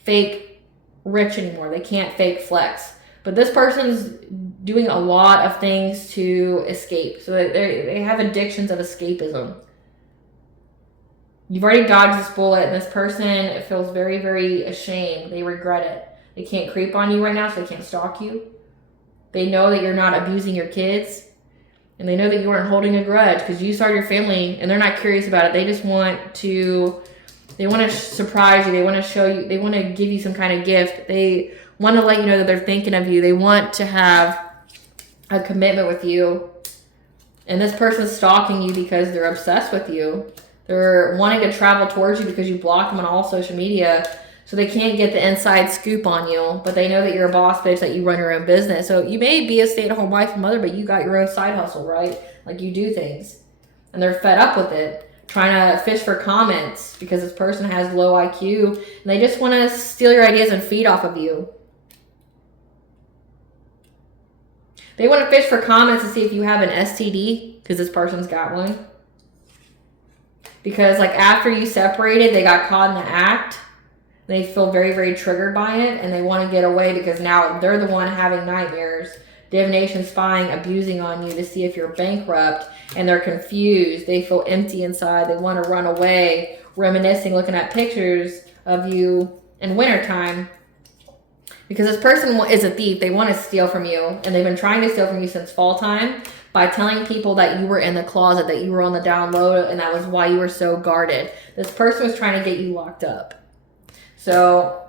fake rich anymore. They can't fake flex. But this person's doing a lot of things to escape. So they have addictions of escapism. You've already dodged this bullet, and this person feels very, very ashamed. They regret it. They can't creep on you right now, so they can't stalk you. They know that you're not abusing your kids, and they know that you aren't holding a grudge because you started your family, and they're not curious about it. They just want to, they want to surprise you. They want to show you, they want to give you some kind of gift. They want to let you know that they're thinking of you. They want to have a commitment with you, and this person's stalking you because they're obsessed with you. They're wanting to travel towards you because you blocked them on all social media, so they can't get the inside scoop on you, but they know that you're a boss bitch, that you run your own business. So you may be a stay-at-home wife and mother, but you got your own side hustle, right? Like you do things. And they're fed up with it, trying to fish for comments because this person has low IQ, and they just want to steal your ideas and feed off of you. They want to fish for comments to see if you have an STD, because this person's got one. Because like after you separated, they got caught in the act. They feel very, very triggered by it, and they want to get away because now they're the one having nightmares, divination, spying, abusing on you to see if you're bankrupt, and they're confused. They feel empty inside. They want to run away, reminiscing, looking at pictures of you in wintertime. Because this person is a thief. They want to steal from you, and they've been trying to steal from you since fall time, by telling people that you were in the closet, that you were on the down low, and that was why you were so guarded. This person was trying to get you locked up. So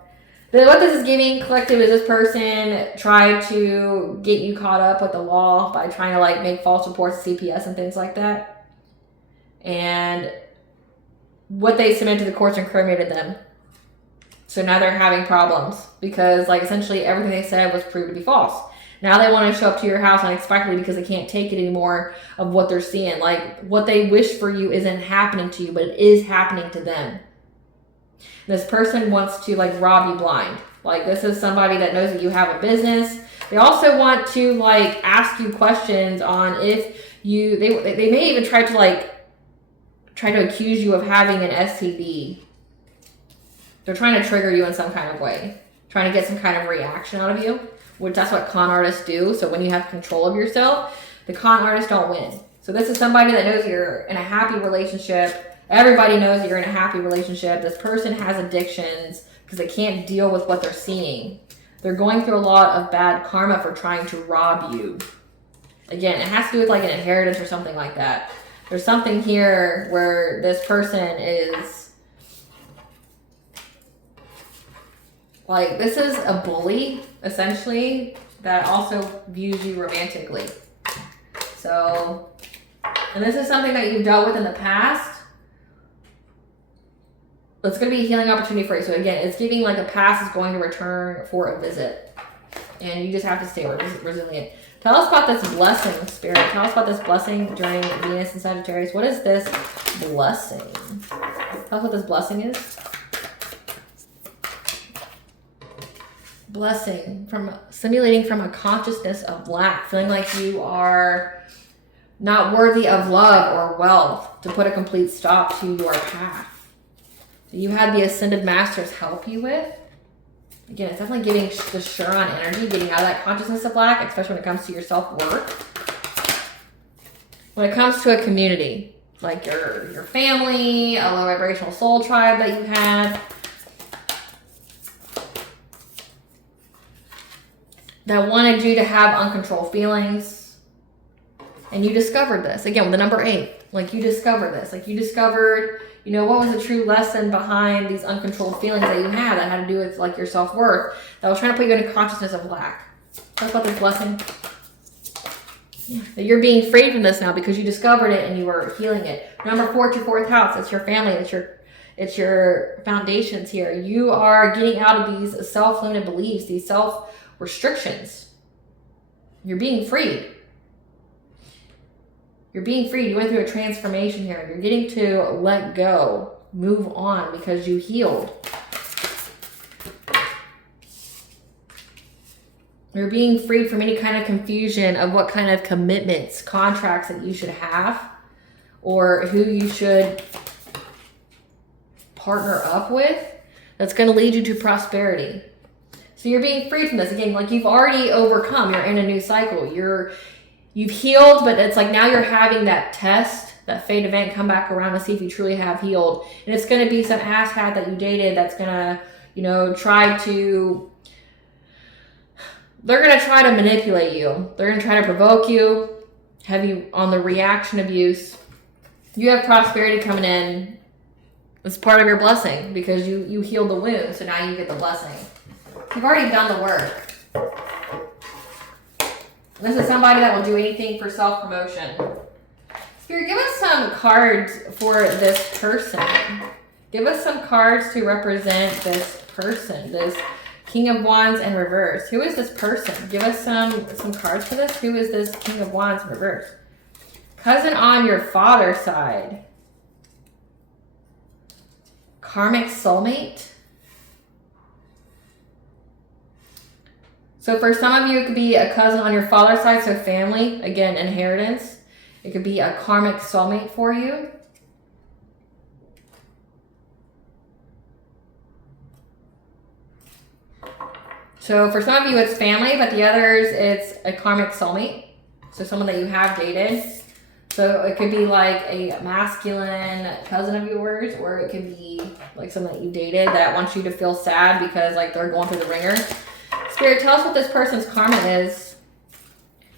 what this is giving, collective, is this person tried to get you caught up with the law by trying to like make false reports to CPS and things like that. And what they submitted to the courts incriminated them. So now they're having problems because like essentially everything they said was proved to be false. Now they want to show up to your house unexpectedly because they can't take it anymore of what they're seeing. Like what they wish for you isn't happening to you, but it is happening to them. This person wants to like rob you blind. Like this is somebody that knows that you have a business. They also want to like ask you questions on if you, they may even try to accuse you of having an STD. They're trying to trigger you in some kind of way, trying to get some kind of reaction out of you. Which that's what con artists do. So when you have control of yourself, the con artists don't win. So this is somebody that knows you're in a happy relationship. Everybody knows that you're in a happy relationship. This person has addictions because they can't deal with what they're seeing. They're going through a lot of bad karma for trying to rob you. Again, it has to do with like an inheritance or something like that. There's something here where this person is like, this is a bully, essentially, that also views you romantically. So, and this is something that you've dealt with in the past. It's going to be a healing opportunity for you. So again, it's giving like a past is going to return for a visit. And you just have to stay resilient. Tell us about this blessing, Spirit. Tell us about this blessing during Venus and Sagittarius. What is this blessing? Tell us what this blessing is. Blessing, stimulating from a consciousness of lack, feeling like you are not worthy of love or wealth, to put a complete stop to your path. You had the Ascended Masters help you with. Again, it's definitely giving the Chiron energy, getting out of that consciousness of lack, especially when it comes to your self-worth. When it comes to a community, like your family, a low vibrational soul tribe that you have, that wanted you to have uncontrolled feelings. And you discovered this. Again, with the number 8. Like, you discovered this. Like, you discovered, you know, what was the true lesson behind these uncontrolled feelings that you had that had to do with, like, your self-worth, that was trying to put you in a consciousness of lack. Talk about this blessing. Yeah. That you're being freed from this now because you discovered it and you were healing it. Number 4, it's your 4th house. It's your family. It's your foundations here. You are getting out of these self-limited beliefs, these self-restrictions. You're being freed. You're being freed. You went through a transformation here. You're getting to let go, move on because you healed. You're being freed from any kind of confusion of what kind of commitments, contracts that you should have, or who you should partner up with that's going to lead you to prosperity. So you're being freed from this. Again, like, you've already overcome. You're in a new cycle. You've healed, but it's like now you're having that test, that fate event come back around to see if you truly have healed. And it's going to be some asshat that you dated that's going to, you know, they're going to try to manipulate you. They're going to try to provoke you, have you on the reaction abuse. You have prosperity coming in. It's part of your blessing because you healed the wound. So now you get the blessing. You've already done the work. This is somebody that will do anything for self-promotion. Spirit, give us some cards for this person. Give us some cards to represent this person, this King of Wands in reverse. Who is this person? Give us some cards for this. Who is this King of Wands in reverse? Cousin on your father's side. Karmic soulmate. So for some of you, it could be a cousin on your father's side, so family, again, inheritance. It could be a karmic soulmate for you. So for some of you, it's family, but the others, it's a karmic soulmate. So someone that you have dated. So it could be like a masculine cousin of yours, or it could be like someone that you dated that wants you to feel sad because, like, they're going through the ringer. Spirit, tell us what this person's karma is.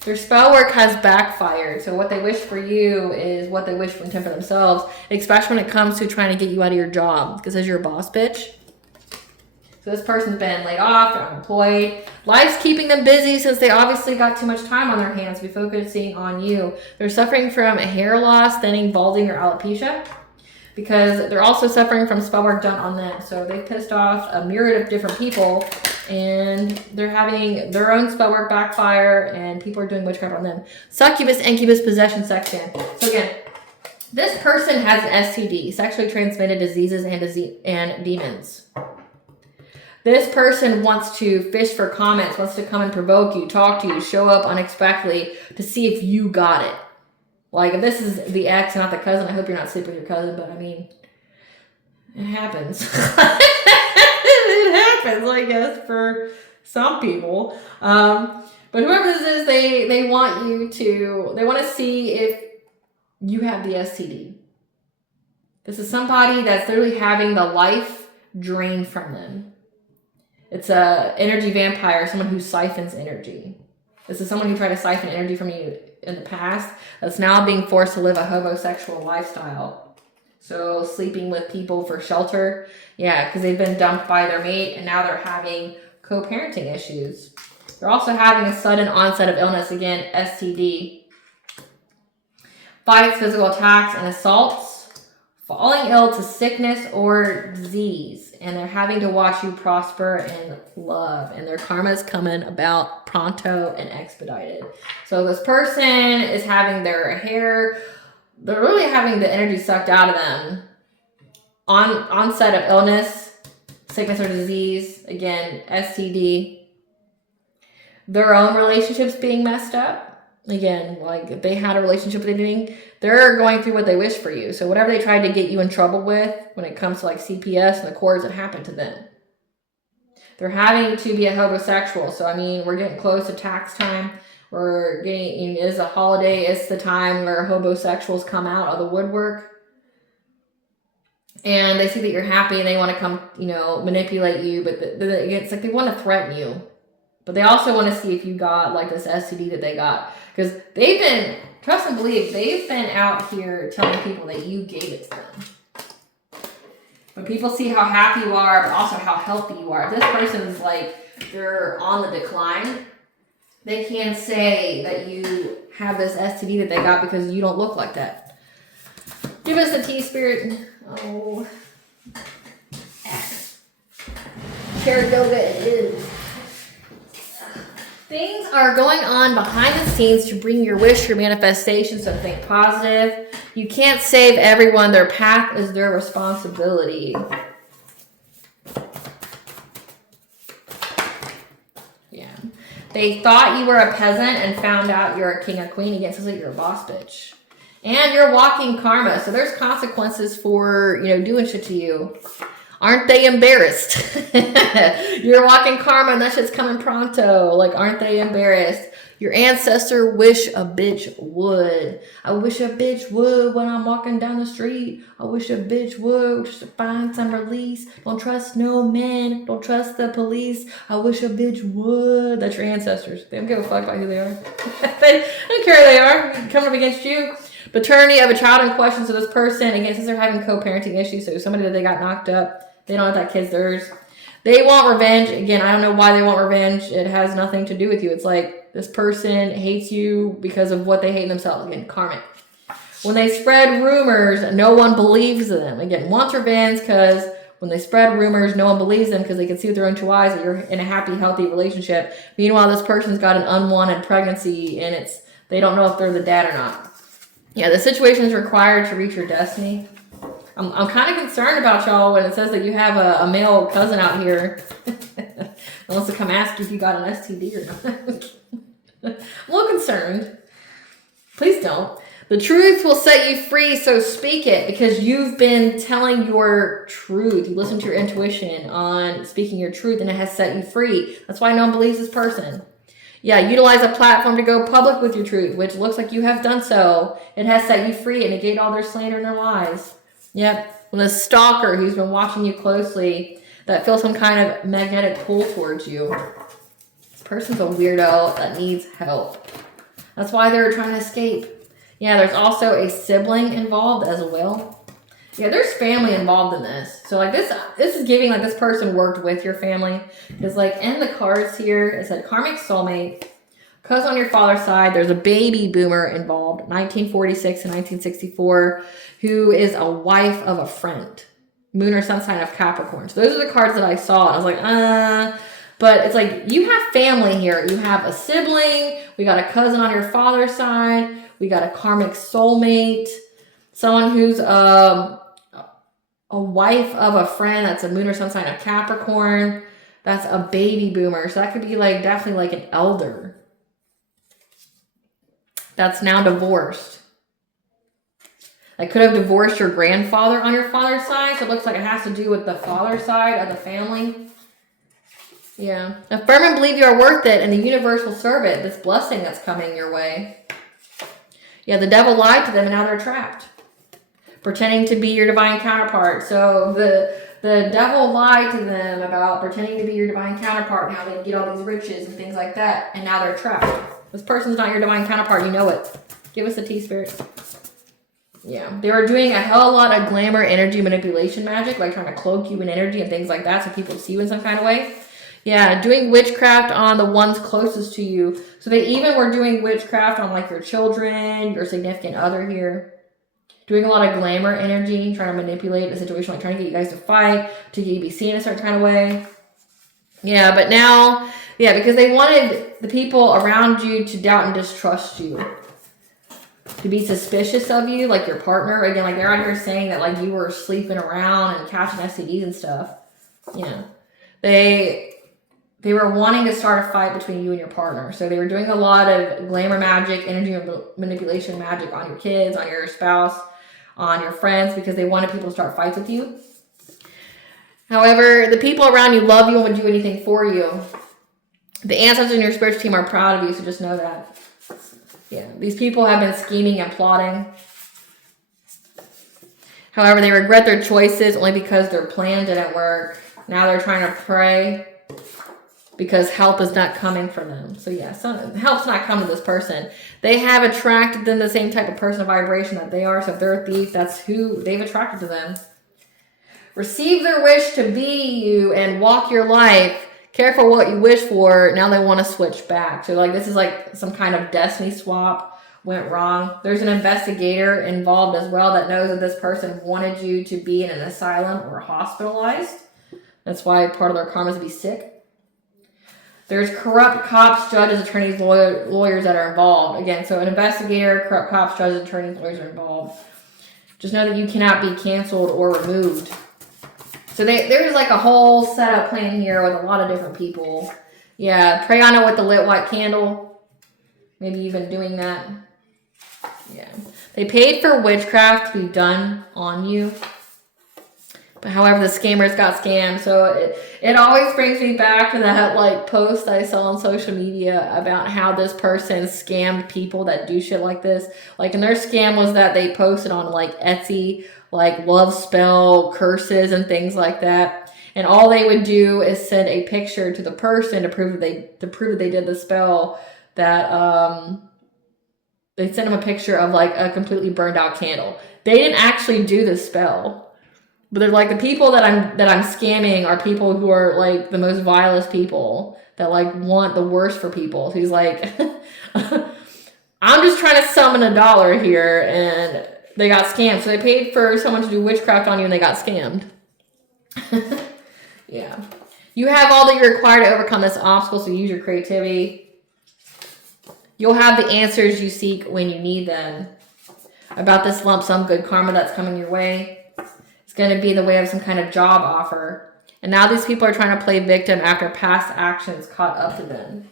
Their spell work has backfired. So what they wish for you is what they wish for themselves, especially when it comes to trying to get you out of your job, because as you're a boss bitch. So this person's been laid off, they're unemployed. Life's keeping them busy since they obviously got too much time on their hands. Be focusing on you. They're suffering from hair loss, thinning, balding, or alopecia, because they're also suffering from spell work done on them. So they pissed off a myriad of different people, and they're having their own spell work backfire, and people are doing witchcraft on them. Succubus, incubus, possession, section. So again, this person has an STD, sexually transmitted diseases and demons. This person wants to fish for comments, wants to come and provoke you, talk to you, show up unexpectedly to see if you got it. Like, if this is the ex and not the cousin, I hope you're not sleeping with your cousin, but I mean, it happens. It happens, I guess, for some people. But whoever this is, they want to see if you have the STD. This is somebody that's literally having the life drained from them. It's a energy vampire, someone who siphons energy. This is someone who tried to siphon energy from you in the past that's now being forced to live a homosexual lifestyle. So sleeping with people for shelter. Yeah, because they've been dumped by their mate and now they're having co-parenting issues. They're also having a sudden onset of illness, again, STD. Fights, physical attacks, and assaults. falling ill to sickness or disease, and they're having to watch you prosper in love, and their karma is coming about pronto and expedited. So this person is having their hair, they're really having the energy sucked out of them on onset of illness, sickness or disease, again, STD, their own relationships being messed up. Again, like if they had a relationship with anything, they're going through what they wish for you. So whatever they tried to get you in trouble with when it comes to like CPS and the courts, it happened to them. They're having to be a homosexual. So, I mean, we're getting close to tax time. We're getting, it's a holiday. It's the time where homosexuals come out of the woodwork. And they see that you're happy and they want to come, you know, manipulate you. But it's like they want to threaten you. But they also want to see if you got like this STD that they got. Because they've been, trust and believe, they've been out here telling people that you gave it to them. When people see how happy you are, but also how healthy you are. If this person's like, they're on the decline, they can say that you have this STD that they got because you don't look like that. Give us the tea, Spirit. Oh. Carrot yoga. Things are going on behind the scenes to bring your wish, your manifestation, so think positive. You can't save everyone. Their path is their responsibility. Yeah. They thought you were a peasant and found out you're a king or queen. Again, it says that you're a boss bitch. And you're walking karma. So there's consequences for, you know, doing shit to you. Aren't they embarrassed? You're walking karma and that shit's coming pronto. Like, aren't they embarrassed? Your ancestor wish a bitch would. I wish a bitch would when I'm walking down the street. I wish a bitch would just to find some release. Don't trust no man. Don't trust the police. I wish a bitch would. That's your ancestors. They don't give a fuck about who they are. They don't care who they are. Coming up against you. Paternity of a child in question. So this person, again, since they're having co-parenting issues, so somebody that they got knocked up, they don't know if that kid's theirs. They want revenge. Again, I don't know why they want revenge. It has nothing to do with you. It's like this person hates you because of what they hate in themselves. Again, karmic. When they spread rumors, no one believes them. Again, wants revenge because when they spread rumors, no one believes them because they can see with their own two eyes that you're in a happy, healthy relationship. Meanwhile, this person's got an unwanted pregnancy and they don't know if they're the dad or not. Yeah, the situation is required to reach your destiny. I'm kind of concerned about y'all when it says that you have a male cousin out here that wants to come ask you if you got an STD or not. I'm a little concerned. Please don't. The truth will set you free, so speak it because you've been telling your truth. You listen to your intuition on speaking your truth and it has set you free. That's why no one believes this person. Yeah, utilize a platform to go public with your truth, which looks like you have done so. It has set you free and negate all their slander and their lies. Yep. When a stalker who's been watching you closely that feels some kind of magnetic pull towards you. This person's a weirdo that needs help. That's why they're trying to escape. Yeah, there's also a sibling involved as well. Yeah, there's family involved in this. So like this is giving like this person worked with your family. Because like in the cards here, it said karmic soulmate. Because on your father's side, there's a baby boomer involved, 1946 and 1964, who is a wife of a friend. Moon or sun sign of Capricorn. So those are the cards that I saw. I was like, But it's like, you have family here. You have a sibling. We got a cousin on your father's side. We got a karmic soulmate. Someone who's a wife of a friend. That's a moon or sun sign of Capricorn. That's a baby boomer. So that could be like definitely like an elder that's now divorced. I could have divorced your grandfather on your father's side. So it looks like it has to do with the father's side of the family. Yeah. Affirm and believe you are worth it and the universe will serve it. This blessing that's coming your way. Yeah, the devil lied to them and now they're trapped. Pretending to be your divine counterpart. So the devil lied to them about pretending to be your divine counterpart and how they get all these riches and things like that. And now they're trapped. This person's not your divine counterpart. You know it. Give us the tea, Spirit. Yeah. They were doing a hell of a lot of glamour energy manipulation magic. Like trying to cloak you in energy and things like that. So people see you in some kind of way. Yeah. Doing witchcraft on the ones closest to you. So they even were doing witchcraft on like your children, your significant other here. doing a lot of glamour energy, trying to manipulate the situation, like trying to get you guys to fight, to get you to be seen a certain kind of way. Yeah, but now, yeah, because they wanted the people around you to doubt and distrust you, to be suspicious of you, like your partner. Again, like they're out here saying that like you were sleeping around and catching STDs and stuff. Yeah, they were wanting to start a fight between you and your partner. So they were doing a lot of glamour magic, energy manipulation magic on your kids, on your spouse, on your friends, because they wanted people to start fights with you. However, the people around you love you and would do anything for you. The ancestors in your spiritual team are proud of you, so just know that. Yeah, these people have been scheming and plotting. However, they regret their choices only because their plan didn't work. Now they're trying to pray because help is not coming from them. So yeah, help's not coming to this person. They have attracted them the same type of person of vibration that they are. So if they're a thief, that's who they've attracted to them. Receive their wish to be you and walk your life. Careful what you wish for. Now they want to switch back. So like this is like some kind of destiny swap went wrong. There's an investigator involved as well that knows that this person wanted you to be in an asylum or hospitalized. That's why part of their karma is to be sick. There's corrupt cops, judges, attorneys, lawyers that are involved. Again, so an investigator, corrupt cops, judges, attorneys, lawyers are involved. Just know that you cannot be canceled or removed. So there's like a whole setup plan here with a lot of different people. Yeah, pray on it with the lit white candle. Maybe you've been doing that. Yeah. They paid for witchcraft to be done on you. But however, the scammers got scammed. So it always brings me back to that like post I saw on social media about how this person scammed people that do shit like this. Like, and their scam was that they posted on like Etsy, like love spell curses and things like that. And all they would do is send a picture to the person to prove that they did the spell. That they sent them a picture of like a completely burned out candle. They didn't actually do the spell. But they're like, the people that I'm scamming are people who are like the most vilest people that like want the worst for people. So he's like, I'm just trying to summon $1 here, and they got scammed. So they paid for someone to do witchcraft on you and they got scammed. Yeah. You have all that you require to overcome this obstacle, so use your creativity. You'll have the answers you seek when you need them. About this lump sum good karma that's coming your way. Going to be in the way of some kind of job offer. And now these people are trying to play victim after past actions caught up to them.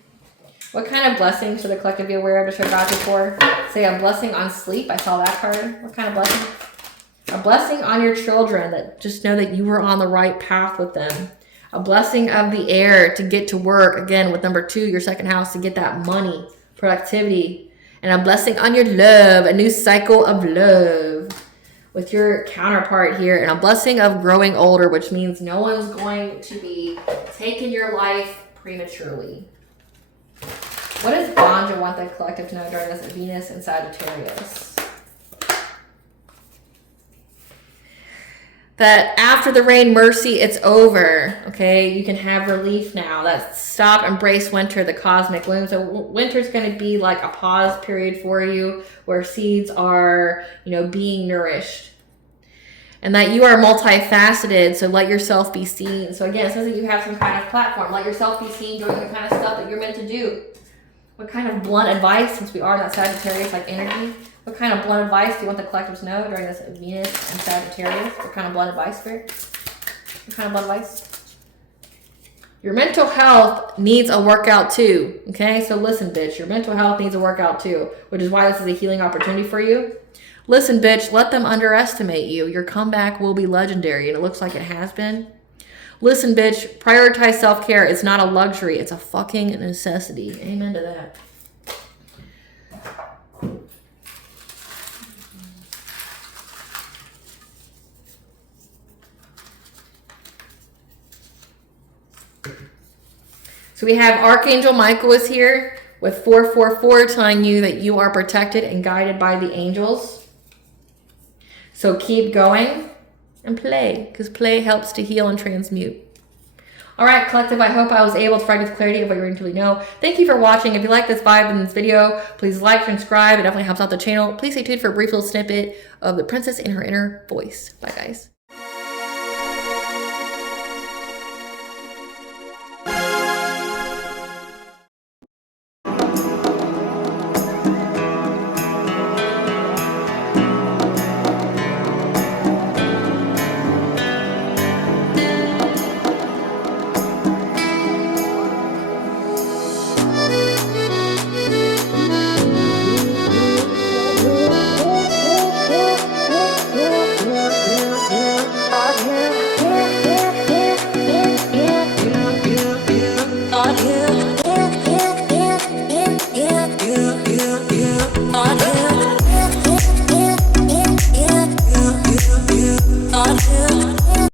What kind of blessing should the collective be aware of to show gratitude for? Say a blessing on sleep. I saw that card. What kind of blessing? A blessing on your children, that just know that you were on the right path with them. A blessing of the air to get to work. Again, with number 2, your second house, to get that money, productivity. And a blessing on your love, a new cycle of love with your counterpart here, and a blessing of growing older, which means no one's going to be taking your life prematurely. What does Banja want the collective to know during this Venus and Sagittarius? That after the rain, mercy, it's over. Okay, you can have relief now. That stop, embrace winter, the cosmic womb. So winter's going to be like a pause period for you, where seeds are, being nourished. And that you are multifaceted, so let yourself be seen. So again, it says that you have some kind of platform. Let yourself be seen doing the kind of stuff that you're meant to do. What kind of blunt advice, since we are in that Sagittarius like energy, what kind of blunt advice do you want the collective to know during this Venus and Sagittarius? What kind of blunt advice, Spirit? What kind of blunt advice? Your mental health needs a workout too. Okay, so listen, bitch. Your mental health needs a workout too, which is why this is a healing opportunity for you. Listen, bitch, let them underestimate you. Your comeback will be legendary, and it looks like it has been. Listen, bitch, prioritize self-care. It's not a luxury. It's a fucking necessity. Amen to that. So we have Archangel Michael is here with 444 telling you that you are protected and guided by the angels. So keep going and play, because play helps to heal and transmute. All right, collective, I hope I was able to provide you with clarity of what you really know. Thank you for watching. If you like this vibe in this video, please like, subscribe. It definitely helps out the channel. Please stay tuned for a brief little snippet of the princess in her inner voice. Bye, guys.